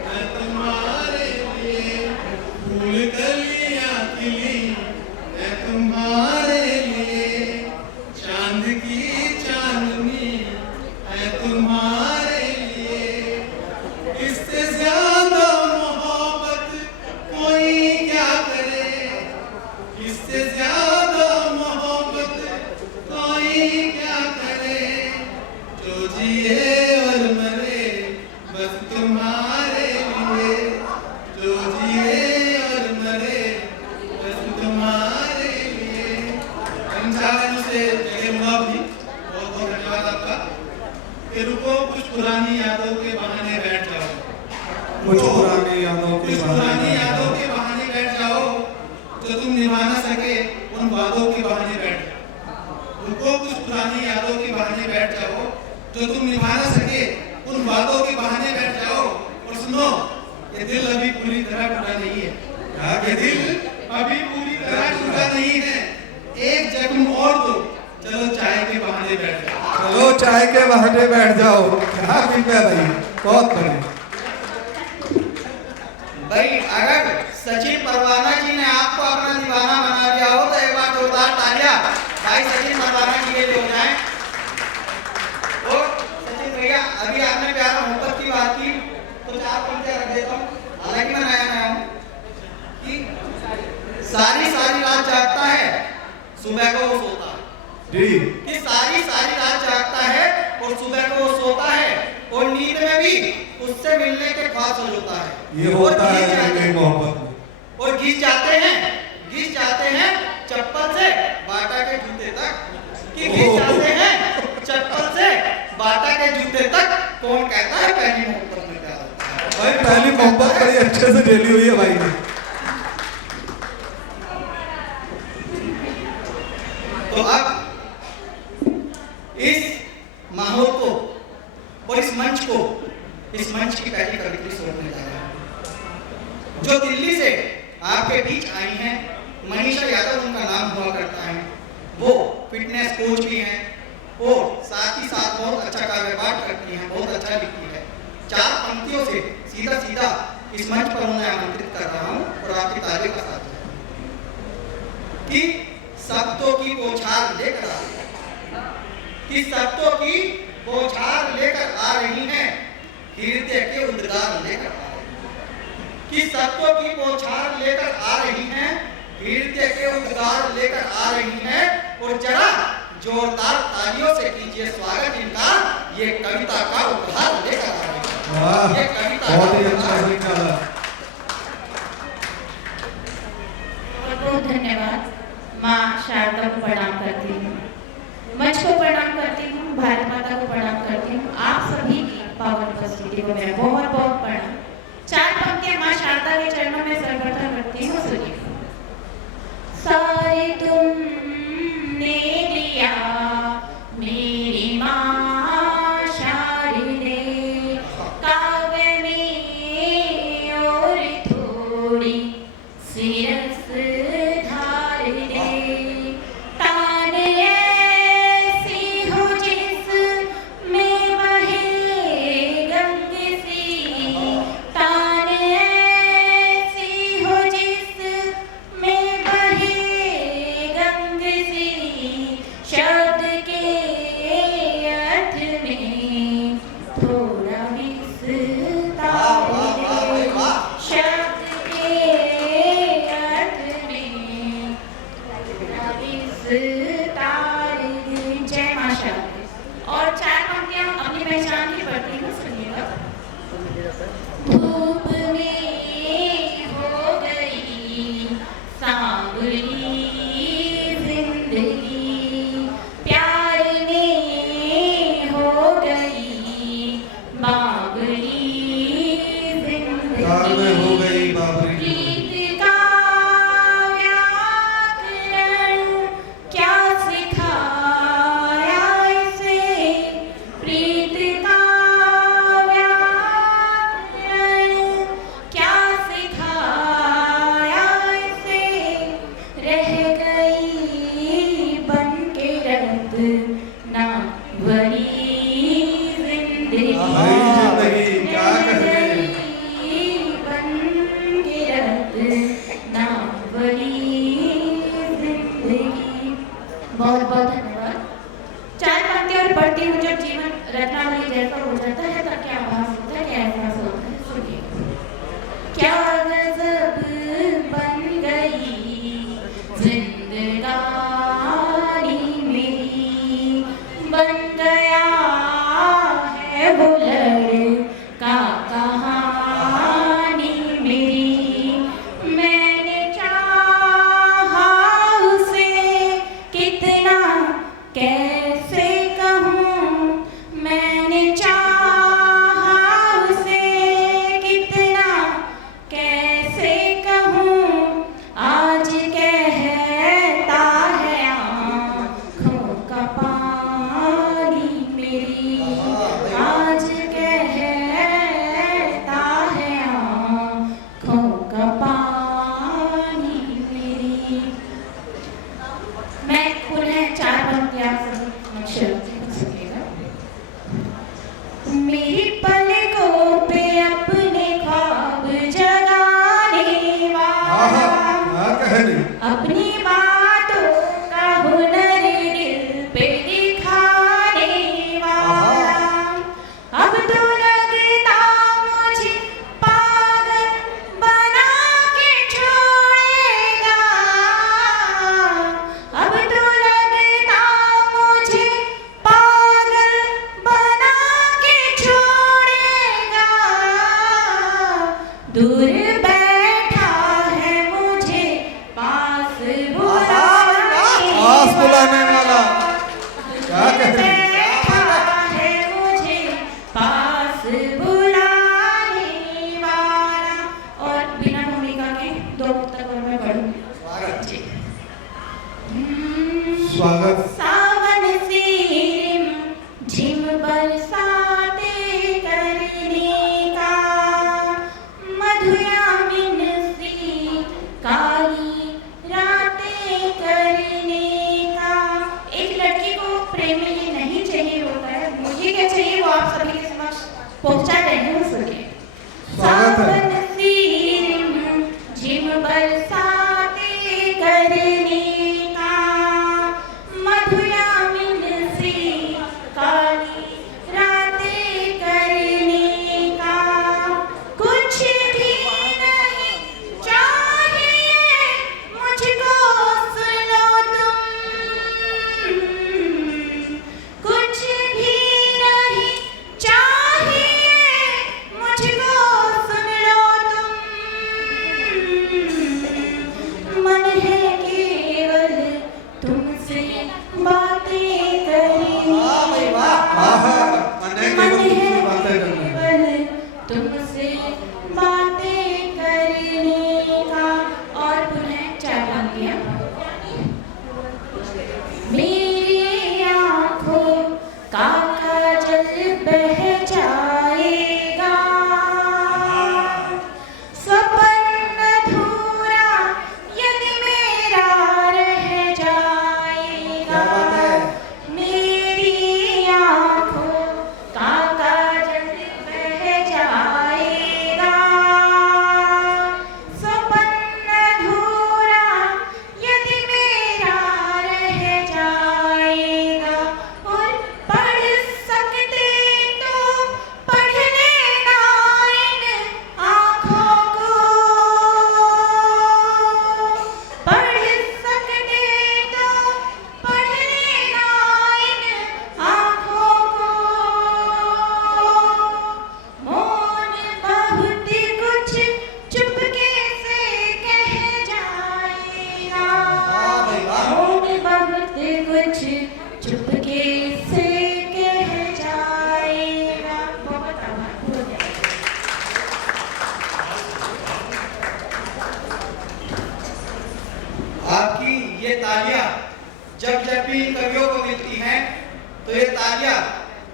मैं तुम्हारे लिए, फूल कलियां खिली मैं तुम्हारे लिए, चांद की चांदनी है तुम्हारे लिए, इससे ज्यादा मोहब्बत कोई क्या करे, इससे ज्यादा मोहब्बत कोई क्या करे, जो जिए और मरे बस तुम्हारे लिए, जो जिए और मरे बस तुम्हारे लिए। इंसान से जगह हुआ भी बहुत बहुत धन्यवाद आपका। कि रुको कुछ पुरानी यादों के बहाने बैठ जाओ, कुछ पुरानी यादों कुछ पुरानी यादों के बहाने बैठ जाओ, जो तुम निभा ना सके उन वादों के बहाने बैठ जाओ। रुको कुछ पुरानी यादों के बहाने बैठ जाओ, जो तुम निभा ना सके उन वादों के बहाने बैठ जाओ। और सुनो, ये दिल अभी पूरी तरह टूटा नहीं है, ये दिल अभी पूरी तरह टूटा नहीं है, एक जख्म और दो, चलो चाय के बहाने बैठ जाओ। चलो चाय के बहाने बैठ जाओ। क्या कृपया भाई, बहुत बढ़िया। भाई अगर सचिन परवाना जी ने आपको अपना दीवाना बना दिया हो तो एक बार जोरदार तालियां भाई सचिन परवाना जी के लिए हो जाए। और सचिन भैया, अभी आपने प्यार मोहब्बत की बात की तो 4 पंक्तियां रख देता हूँ, हालांकि मैं नया हूँ। कि सारी सारी रात जागता है, सुबह को वो सोता है जी। कि सारी सारी रात जागता है और सुबह को वो सोता है, और नींद में भी उससे मिलने के ख्वाब हो जाता है। ये होता है मोहब्बत में। और घिस जाते हैं चप्पल से बाटा के जूते तक, कि घिस जाते हैं चप्पल से बाटा के जूते तक। कौन कहता है पहली मोहब्बत में प्यार होता है? भाई पहली मोहब्बत बड़ी अच्छे से डेली हुई है भाई ने। तो अब इस माहौल को और इस मंच की पहली कविता सुनने जा रहे हैं, जो दिल्ली से आपके बीच आई हैं। मनीषा यादव उनका नाम हुआ करता है, वो फिटनेस कोच भी हैं और साथ ही साथ बहुत अच्छा कार्यपाठ करती हैं, बहुत अच्छा लिखती है। 4 पंक्तियों से सीधा सीधा इस मंच पर उन्हें आमंत्रित कर रहा हूँ और आपकी तारीफ का साथ कि शब्दों की बौछार लेकर आ रही है, कि शब्दों की बौछार लेकर आ रही हैं, हृदय के उद्गार लेकर आ रही हैं, कि शब्दों की बौछार लेकर आ रही हैं, हृदय के उद्गार लेकर आ रही हैं। और जरा जोरदार तालियों से कीजिए स्वागत इनका, ये कविता का उपहार लेकर आ रही है। ये कविता बहुत ही अच्छा निकाला। बहुत धन्यवाद। माँ शारदा को प्रणाम करती हूँ, मंच को प्रणाम करती हूँ, भारत माता को प्रणाम करती हूँ, आप सभी की पावन उपस्थिति को मैं बहुत बहुत प्रणाम। 4 पंक्तियां माँ शारदा के चरणों में सर्वप्रथम रखती हूँ, सुनिए। सारे तुमने लिया मेरी माँ शारदे, काव्य में और थोड़ी सिरस धार दे, तान ऐसी हो जिस में बहे गंग सी धूप में हो गई सांवली जिंदगी, प्यार में हो गई बावली जिंदगी, प्यार में हो गई बाबरी प्रीत का व्याकरण क्या सिखाया इसे, प्रीत का व्याकरण क्या सिखाया इसे, रह गई बन के रत ना भरी जिंदगी, जिंदगी क्या कहने बन के रत ना भरी जिंदगी। बहुत बहुत धन्यवाद। चार पंक्ति और पढ़ती हूँ, जब जीवन रत्नावली जैसा हो जाता है तब क्या आभास होता है, क्या एहसास होता है, सुनिए। क्या गजब बन गई जिंदगानी मेरी, बन गया है वो लड़का कहानी मेरी, मैंने चाहा उसे कितना कैसे कहूँ, मैंने चाहा उसे कितना कैसे कहूँ, आज कहता है आँखों का पानी मेरी, आज कहता है आँखों का पानी मेरी। मैं पुनः चार पंक्तियाँ समक्ष सुनिएगा। मेरी पलकों पे अपने ख्वाब जगाने वाला, क्या कहने अपनी बातों का हुनर दिल पे दिखाने वाला, अब तो लगता मुझे पागल बना के छोड़ेगा, अब तो लगता मुझे पागल बना के छोड़ेगा, दूर बैठा है मुझे पास पास बुलाने वाला क्या कहने बैठा है मुझे पास बुलाने वाला। और बिना भूमिका के दो पुस्तक और मैं पढ़ूंगी। स्वागत। सावन से झिम बरसाते करने का, मधुयामिन सी काली रातें करने का। एक लड़की को प्रेम में ये नहीं चाहिए होता है, मुझे क्या चाहिए वो आप सभी के समक्ष पहुंचा रहे हैं, सुनिए। सावन सी झिम बरसाते करने का, मधुयामिन सी काली रातें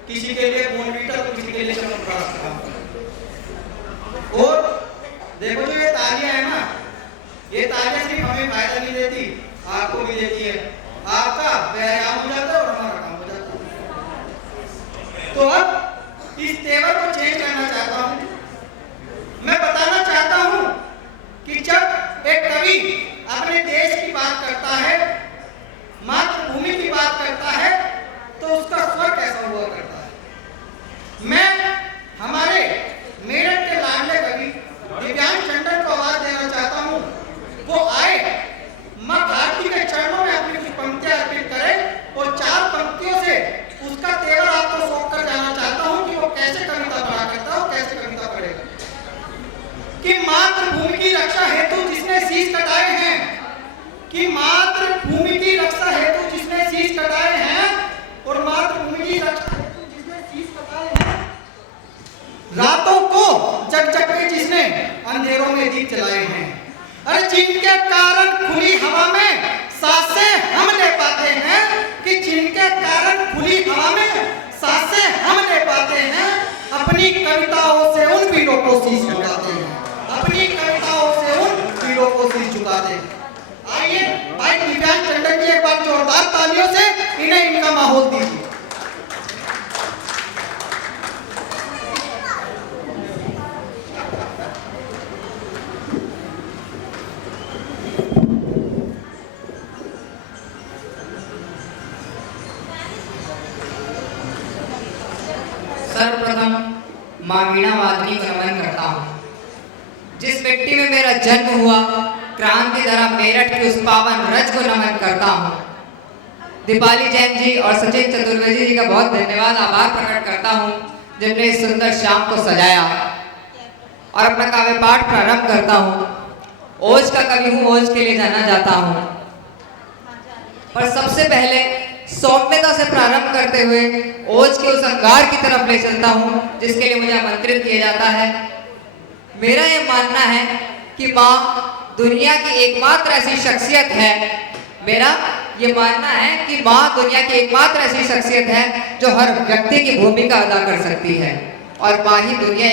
किसी के लिए बॉर्नवीटा तो किसी के लिए च्यवनप्राश का काम करें। और देखो जो ये तालियां है ना, ये तालियां सिर्फ हमें फायदा नहीं देती, आपको भी देती है। आपका व्यायाम हो जाता है और हमारा काम हो जाता है। तो अब इस तेवर को चेंज करना चाहता हूं। मैं बताना चाहता हूं कि जब एक कवि अपने देश की बात करता है, मातृभूमि की बात करता है, तो उसका स्वर कैसा हुआ करता है। मैं हमारे मेरठ के लाडले कवि दिव्यांग टंडन को आवाज देना चाहता हूं, वो आए, मां भारती के चरणों में अपनी कुछ पंक्तियां अर्पित करे और 4 पंक्तियों से उसका तेवर आपको सौंप कर जाना चाहता हूं कि वो कैसे कविता पढ़ा करता है और कैसे कविता पढ़ेगा। कि मातृभूमि की रक्षा हेतु जिसने शीश कटाए हैं, कि मातृभूमि की रक्षा हेतु जिसने शीश कटाए हैं, और मातृभूमि की रक्षा हेतु जिसने शीश कटाए हैं, रातों को जग जग के जिसने अंधेरों में दीप जलाए हैं। अरे जिनके कारण खुली हवा में सांसें हम ले पाते हैं, कि जिनके कारण खुली हवा में सांसें हम ले पाते हैं, अपनी कविताओं से उन वीरों को शीश झुकाते हैं, अपनी कविताओं से उन वीरों को शीश झुकाते हैं। आइए भाई दिव्यांग टंडन जी एक बार जोरदार तालियों से इन्हें इनका माहौल दीजिए। सर्वप्रथम मां वीणा वादनी को नमन करता हूँ। जिस मिट्टी में मेरा जन्म हुआ, क्रांति धरा मेरठ की उस पावन रज को नमन करता हूँ। दीपाली जैन जी और सचिन चतुर्वेदी जी का बहुत धन्यवाद, आभार प्रकट करता हूँ जिन्होंने इस सुंदर शाम को सजाया। और अपना काव्य पाठ प्रारंभ करता हूँ। ओज का कवि हूँ, ओज के लिए जाना जाता हूँ। पर सबसे पहले सौम्यता से प्रारंभ करते हुए ओज के उस अंगार की तरफ ले चलता हूँ जिसके लिए मुझे आमंत्रित किया जाता है। मेरा ये मानना है कि माँ दुनिया की एकमात्र ऐसी शख्सियत है, मेरा ये मानना है कि माँ दुनिया की एकमात्र ऐसी शख्सियत है जो हर व्यक्ति की भूमिका अदा कर सकती है। और माँ ही दुनिया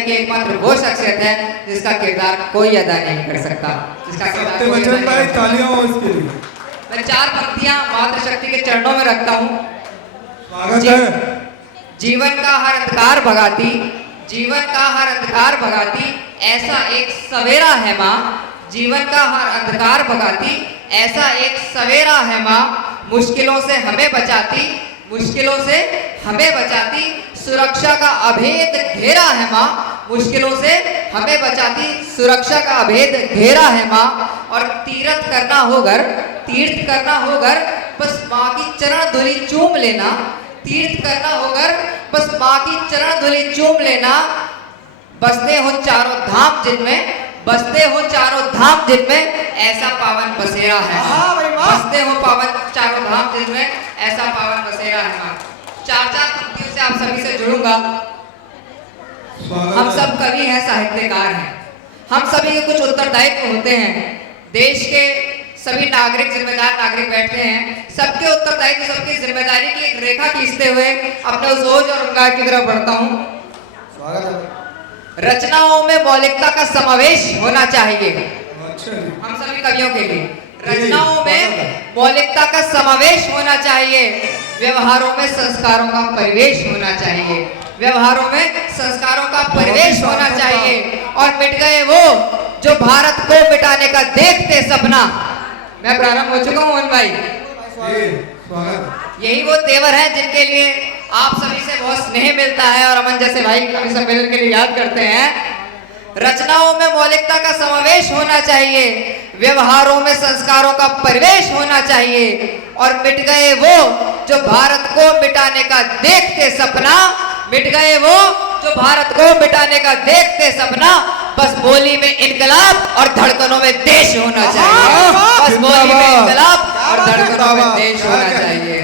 की एकमात्र वो शख्सियत है जिसका किरदार कोई अदा नहीं कर सकता, जिसका किरदार कोई अदा नहीं कर सकता। मैं 4 पंक्तियां मातृशक्ति के चरणों में रखता हूँ। जीवन का हर अंधकार भगाती, जीवन का हर अंधकार भगाती ऐसा एक सवेरा है माँ, जीवन का हर अंधकार भगाती ऐसा एक सवेरा है माँ, मुश्किलों से हमें बचाती, मुश्किलों से हमें बचाती, सुरक्षा का अभेद घेरा है माँ, मुश्किलों से हमें बचाती, सुरक्षा का अभेद घेरा है माँ। और तीर्थ करना होगर बस माँ की चरण धूलि चूम लेना, तीर्थ करना होगर बस माँ की चरण धूलि चूम लेना। बसते हो चारों धाम जिनमें, बसते हो चारों धाम जिनमें ऐसा पावन बसेरा है, बसते हो चारों धाम जिनमें ऐसा पावन बसेरा है माँ। 4 पंक्तियों से आप सभी से जुड़ूंगा। हम सब कवि हैं, साहित्यकार हैं, हम सभी के कुछ उत्तरदायित्व होते हैं। देश के सभी नागरिक, जिम्मेदार नागरिक बैठते हैं, सबके उत्तरदायित्व, सबकी जिम्मेदारी की एक रेखा खींचते हुए अपने उस ओज और अंगार की तरफ बढ़ता हूँ। रचनाओं में मौलिकता का समावेश होना चाहिए, हम सभी कवियों के लिए रचनाओं में मौलिकता का समावेश होना चाहिए, व्यवहारों में संस्कारों का परिवेश होना चाहिए, व्यवहारों में संस्कारों का परिवेश होना चाहिए। और मिट गए वो जो भारत को मिटाने का देखते सपना। मैं प्रारंभ हो चुका हूँ भाई। यही वो तेवर है जिनके लिए आप सभी से बहुत स्नेह मिलता है और अमन जैसे भाई कवि सम्मेलन के लिए याद करते हैं। रचनाओं में मौलिकता का समावेश होना चाहिए, व्यवहारों में संस्कारों का परिवेश होना चाहिए। और मिट गए वो जो भारत को मिटाने का देखते सपना, मिट गए वो जो भारत को मिटाने का देखते सपना। बस बोली में इनकलाब और धड़कनों में देश होना चाहिए, बस बोली में इनकलाब और धड़कनों में देश होना चाहिए।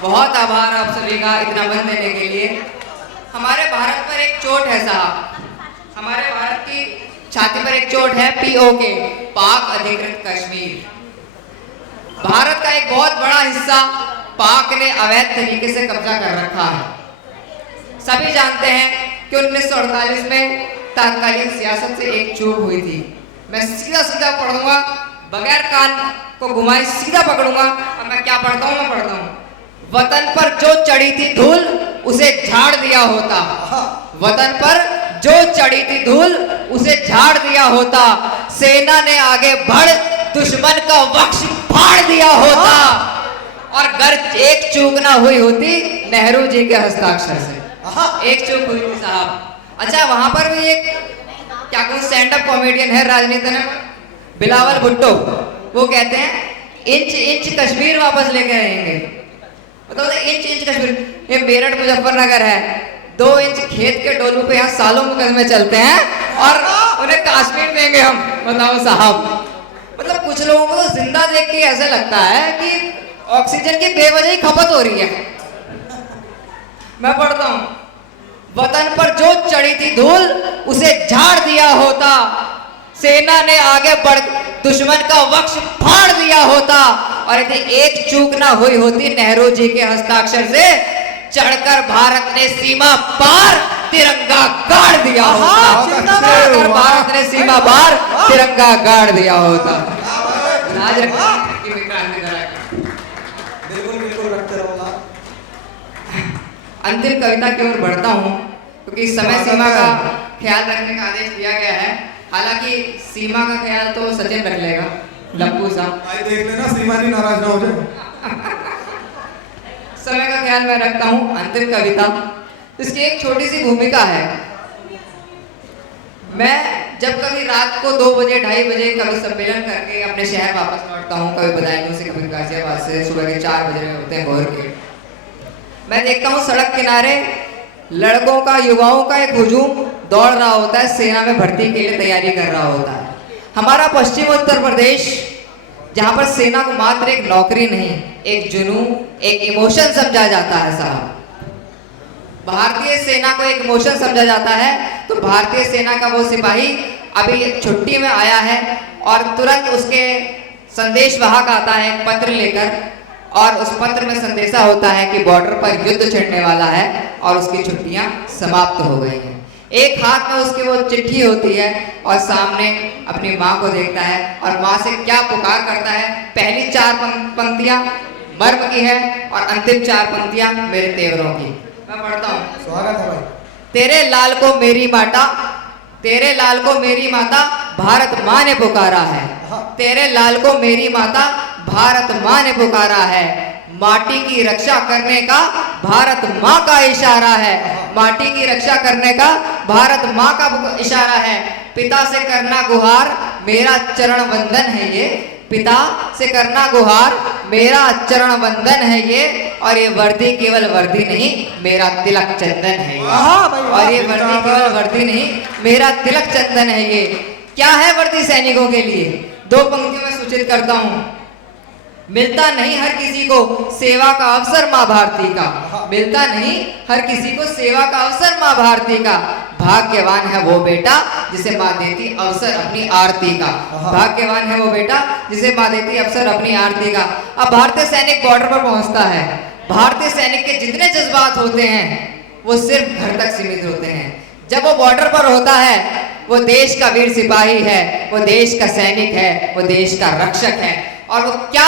बहुत आभार आप सभी का इतना मन देने के लिए। हमारे भारत पर एक चोट है साहब, हमारे भारत की छाती पर एक चोट है, POK, पाक अधिकृत कश्मीर। भारत का एक बहुत बड़ा हिस्सा पाक ने अवैध तरीके से कब्जा कर रखा है। सभी जानते हैं कि 1948 में तत्कालीन सियासत से एक चूक हुई थी। मैं सीधा सीधा पढ़ूंगा, बगैर कान को घुमाए सीधा पकड़ूंगा और मैं क्या पढ़ता हूँ, मैं पढ़ता हूँ। वतन पर जो चढ़ी थी धूल उसे झाड़ दिया होता, वतन पर जो चढ़ी थी धूल उसे झाड़ दिया होता, सेना ने आगे बढ़ दुश्मन का वक्ष फाड़ दिया होता, और अगर एक चूक ना हुई होती नेहरू जी के हस्ताक्षर से, एक चूक हुई थी साहब। अच्छा, वहां पर भी एक क्या कहूँ स्टैंड अप कॉमेडियन है राजनीति में, बिलावल भुट्टो, वो कहते हैं इंच इंच कश्मीर वापस लेके आएंगे। बताओ, इंच इंच कश्मीर, ये मेरठ मुजफ्फरनगर है, 2 इंच खेत के डोलू पे यहाँ सालों मुकदमे चलते हैं और उन्हें कश्मीर देंगे हम। बताओ साहब, मतलब कुछ लोगों को तो जिंदा देख के ऐसा लगता है कि ऑक्सीजन की बेवजह ही खपत हो रही है। मैं पढ़ता हूँ, वतन पर जो चढ़ी थी धूल उसे झाड़ दिया होता, सेना ने आगे बढ़ दुश्मन का वक्ष फाड़ दिया होता, और यदि एक चूक ना हुई होती नेहरू जी के हस्ताक्षर से, चढ़कर भारत ने सीमा पार तिरंगा गाड़ दिया होता, चढ़कर भारत ने सीमा पार तिरंगा गाड़ दिया होता। बिल्कुल रखते रहो। अंतिम कविता की ओर बढ़ता हूँ, क्योंकि समय सीमा का ख्याल रखने का आदेश दिया गया है। हालांकि सीमा का ख्याल तो सचिन रख लेगा, लप्पू साहब भाई देख लेना सीमा जी नाराज ना हो जाए। समय का ख्याल मैं रखता हूँ। अंतिम कविता, इसकी एक छोटी सी भूमिका है। मैं जब कभी रात को 2 बजे 2:30 बजे कभी सम्मेलन करके अपने शहर वापस लौटता हूँ, कभी बदायूं से, कभी गाजियाबाद से, सुबह के 4 बजे में होते हैं भोर के, मैं देखता हूँ सड़क किनारे लड़कों का, युवाओं का एक हुजूम दौड़ रहा होता है, सेना में भर्ती के लिए तैयारी कर रहा होता है। हमारा पश्चिम उत्तर प्रदेश, जहाँ पर सेना को मात्र एक नौकरी नहीं, एक जुनून, एक इमोशन समझा जाता है साहब। भारतीय सेना को एक इमोशन समझा जाता है, तो भारतीय सेना का वो सिपाही अभी छुट्टी में आया है और तुरंत उसके संदेश वाहक आता है एक पत्र लेकर, और उस पत्र में संदेशा होता है कि बॉर्डर पर युद्ध छिड़ने वाला है और उसकी छुट्टियां समाप्त हो गई हैं। एक हाथ में उसकी वो चिट्ठी होती है और सामने अपनी माँ को देखता है और माँ से क्या पुकार करता है। पहली 4 पंक्तियां मर्म की है और अंतिम 4 पंक्तियां मेरे तेवरों की। मैं पढ़ता हूँ। स्वागत है भाई। तेरे लाल को मेरी माता, तेरे लाल को मेरी माता भारत माँ ने पुकारा है, तेरे लाल को मेरी माता भारत माँ ने पुकारा है, माटी की रक्षा करने का भारत माँ का इशारा है, माटी की रक्षा करने का भारत माँ का इशारा है, पिता से करना गुहार मेरा चरण वंदन है ये, पिता से करना गुहार मेरा चरण वंदन है ये, और ये वर्दी केवल वर्दी नहीं मेरा तिलक चंदन है ये, और ये वर्दी केवल वर्दी नहीं मेरा तिलक चंदन है ये। क्या है वर्दी सैनिकों के लिए? 2 पंक्तियों में सूचित करता हूँ। मिलता नहीं हर किसी को सेवा का अवसर माँ भारती का, मिलता नहीं हर किसी को सेवा का अवसर माँ भारती का, भाग्यवान है वो बेटा जिसे माँ देती अवसर अपनी आरती का, भाग्यवान है वो बेटा जिसे माँ देती अवसर अपनी आरती का। अब भारतीय सैनिक बॉर्डर पर पहुंचता है, भारतीय सैनिक के जितने जज्बात होते हैं वो सिर्फ घर तक सीमित होते हैं। जब वो बॉर्डर पर होता है वो देश का वीर सिपाही है, वो देश का सैनिक है, वो देश का रक्षक है, और वो क्या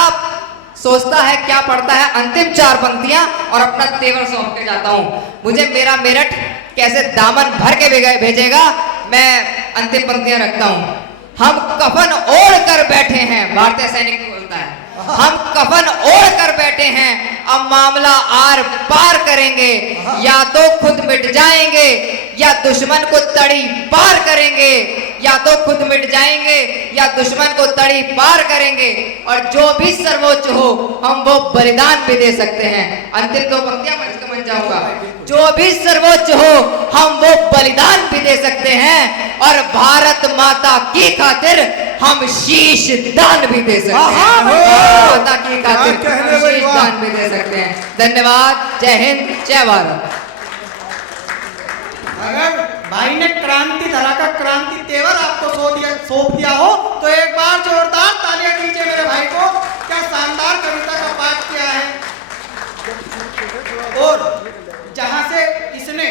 सोचता है, क्या पढ़ता है? अंतिम 4 पंक्तियां और अपना तेवर सौंप के जाता हूँ। मुझे मेरा मेरठ कैसे दामन भर के भेजेगा, मैं अंतिम पंक्तियां रखता हूँ। हम कफन ओढ़ कर बैठे हैं, भारतीय सैनिक बोलता है, हम कफन ओढ़ कर बैठे हैं, अब मामला आर पार करेंगे, या तो खुद मिट जाएंगे या दुश्मन को तड़ी पार करेंगे, या तो खुद मिट जाएंगे या दुश्मन को तड़ी पार करेंगे, और जो भी सर्वोच्च हो हम वो बलिदान भी दे सकते हैं। अंतिम 2 पंक्तियां मैं जाऊंगा। जो भी सर्वोच्च हो हम वो बलिदान भी दे सकते हैं, और भारत माता की खातिर हम शीश दान भी दे सकते हैं, माता की खातिर हम शीश दान भी दे सकते हैं। धन्यवाद। जय हिंद, जय भारत। अगर भाई ने क्रांति धरा का क्रांति तेवर आपको सौंप दिया हो तो एक बार जोरदार तालियां दीजिए मेरे भाई को। क्या शानदार कविता का पाठ किया है। और जहां से इसने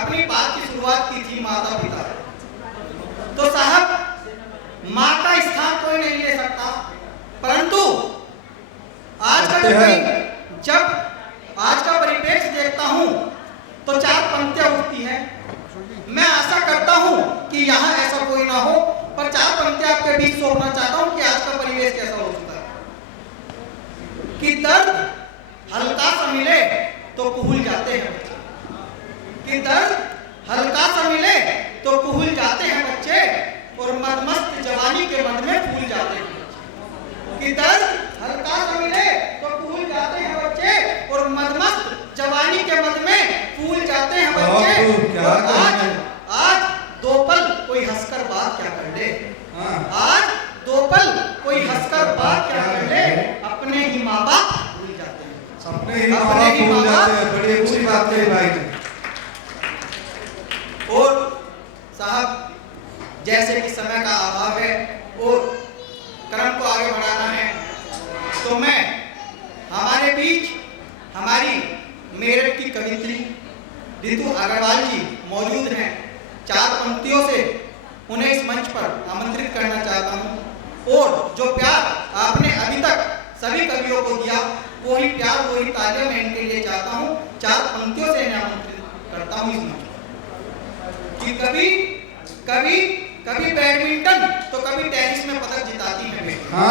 अपनी बात की शुरुआत की थी माता पिता। तो साहब, माँ का स्थान कोई नहीं ले सकता, परंतु आज का परिप्रेक्ष्य देखता हूँ तो 4 पंक्तियां उठती हैं। मैं आशा करता हूँ कि यहाँ ऐसा कोई ना हो, पर 4 पंक्तियां आपके बीच सौंपना चाहता हूँ कि आज का परिवेश कैसा हो चुका है कि दर्द हल्का सा मिले तो कुहल जाते हैं बच्चे, कि दर्द हल्का सा मिले तो कुहल जाते हैं बच्चे, और मदमस्त जवानी के मद में फूल जाते हैं, कि दर्द हल्का सा मिले तो कुहल जाते हैं बच्चे, और मदमस्त जवानी के मद में फूल जाते हैं बच्चे। आज 2 पल कोई हंसकर बात क्या कर ले, आज 2 पल कोई हंसकर बात क्या कर ले, अपने ही माँ बाप भूल जाते हैं, अपने ही माँ बाप भूल जाते हैं। बड़ी अच्छी बात है भाई। और साहब, जैसे कि समय का अभाव है और क्रम को आगे बढ़ाना है, तो मैं हमारे बीच हमारी मेरठ की कवित्री रितु अग्रवाल जी मौजूद हैं। 4 पंक्तियों से उन्हें इस मंच पर आमंत्रित करना चाहता हूं, और जो प्यार आपने अभी तक सभी कवियों को दिया, वही प्यार वही तालियां मैं इनके लिए चाहता हूं। 4 पंक्तियों से इन्हें आमंत्रित करता हूं इस मंच पर कि कभी बैडमिंटन तो कभी टेनिस में पदक जिताती है बेटिया,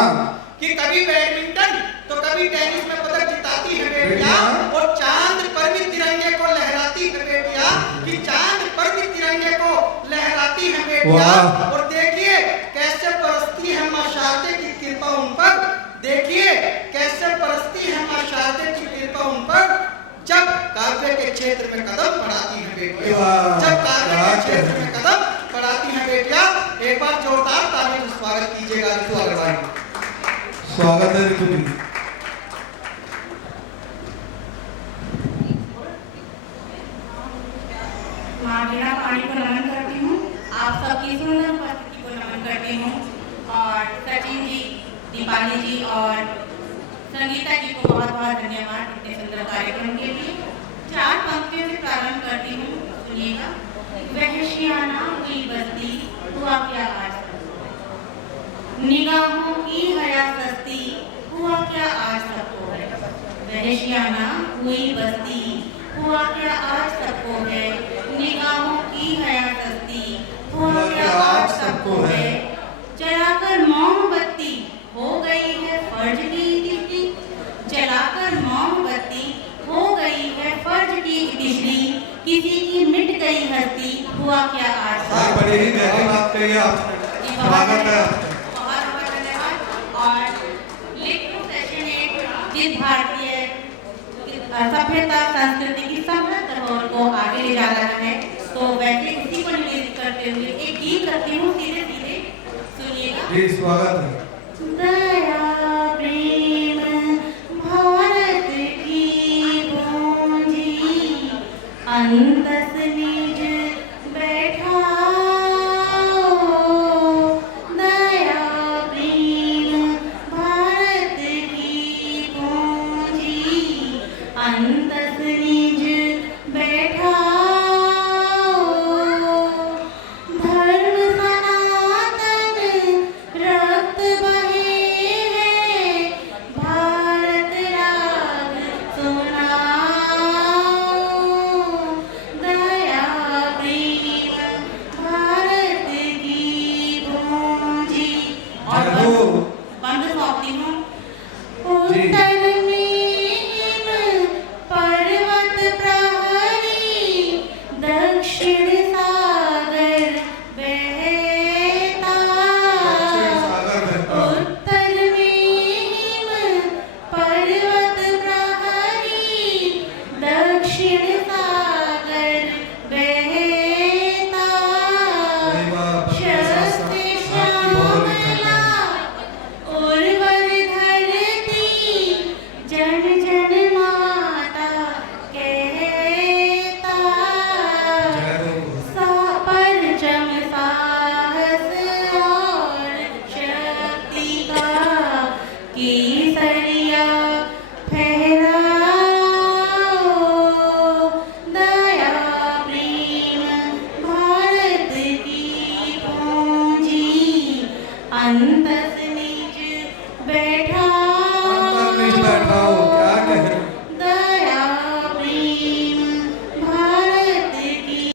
कि कभी बैडमिंटन तो कभी टेनिस में पदक जिताती है बेटिया, और चांद पर भी तिरंगे को लहराती है बेटिया, कि चांद पर भी तिरंगे को लहराती है बेटिया। और देखिए कैसे बरसती है मां शारदे की कृपा उन पर, देखिए कैसे बरसती है मां शारदे की कृपा उन पर, जब काव्य के क्षेत्र में कदम बढ़ाती है बेटिया, जब काव्य के क्षेत्र में कदम बढ़ाती है बेटिया। एक बार जोरदार तालियों से स्वागत कीजिएगा रितु अग्रवाल। स्वागत है रितु जी। माँ वीणा पानी को नमन करती हूँ, आप सबकी सुंदर उपस्थिति को नमन करती हूँ, और सचिन जी, दीपाली जी और संगीता जी को बहुत बहुत धन्यवाद इतने सुंदर कार्यक्रम के लिए। 4 पंक्तियों से प्रारंभ करती हूँ, सुनिएगा। वहशियाना हुई बस्ती हुआ क्या आज, निगाहों की हया सस्ती हुआ क्या आज सबको है, वहशियाना हुई बस्ती हुआ क्या आज सबको है, निगाहों की हया सस्ती हुआ क्या आज सबको है, जलाकर मोमबत्ती हो गई है फर्ज की तिश्री, जलाकर मोमबत्ती हो गई है फर्ज की तिश्री, किसी की मिट गई हस्ती हुआ क्या आज। बड़ी ही गहरी बात कही आप, स्वागत है। बहुत बहुत धन्यवाद। और लिखित सेशन 1 जिस भारतीय सभ्यता संस्कृति की समृद्ध दौर को आगे ले जा रहा है, तो वैसे उसी को निवेदित करते हुए एक गीत करती हूँ, सीधे सीधे सुनिएगा। जी स्वागत है। दया प्रेम भारत की पूंजी, अंतस निज बैठाओ, दया प्रेम भारत की पूंजी, अंतस निज बैठाओ, धर्म सनातन रक्त बहे है, भारत राग सुनाओ, दया प्रेम भारत की पूंजी। और बंद सौंपती हूँ। उत्तर में हिम पर्वत प्रहरी, दक्षिण सागर बहता, उत्तर में हिम पर्वत प्रहरी, दक्षिण सागर बहता, शस्त्र श्यामला उर्वर धरती, जन जन माता कहता, परचम साहस और शक्ति का केसरिया फहराओ, दया प्रेम अंतः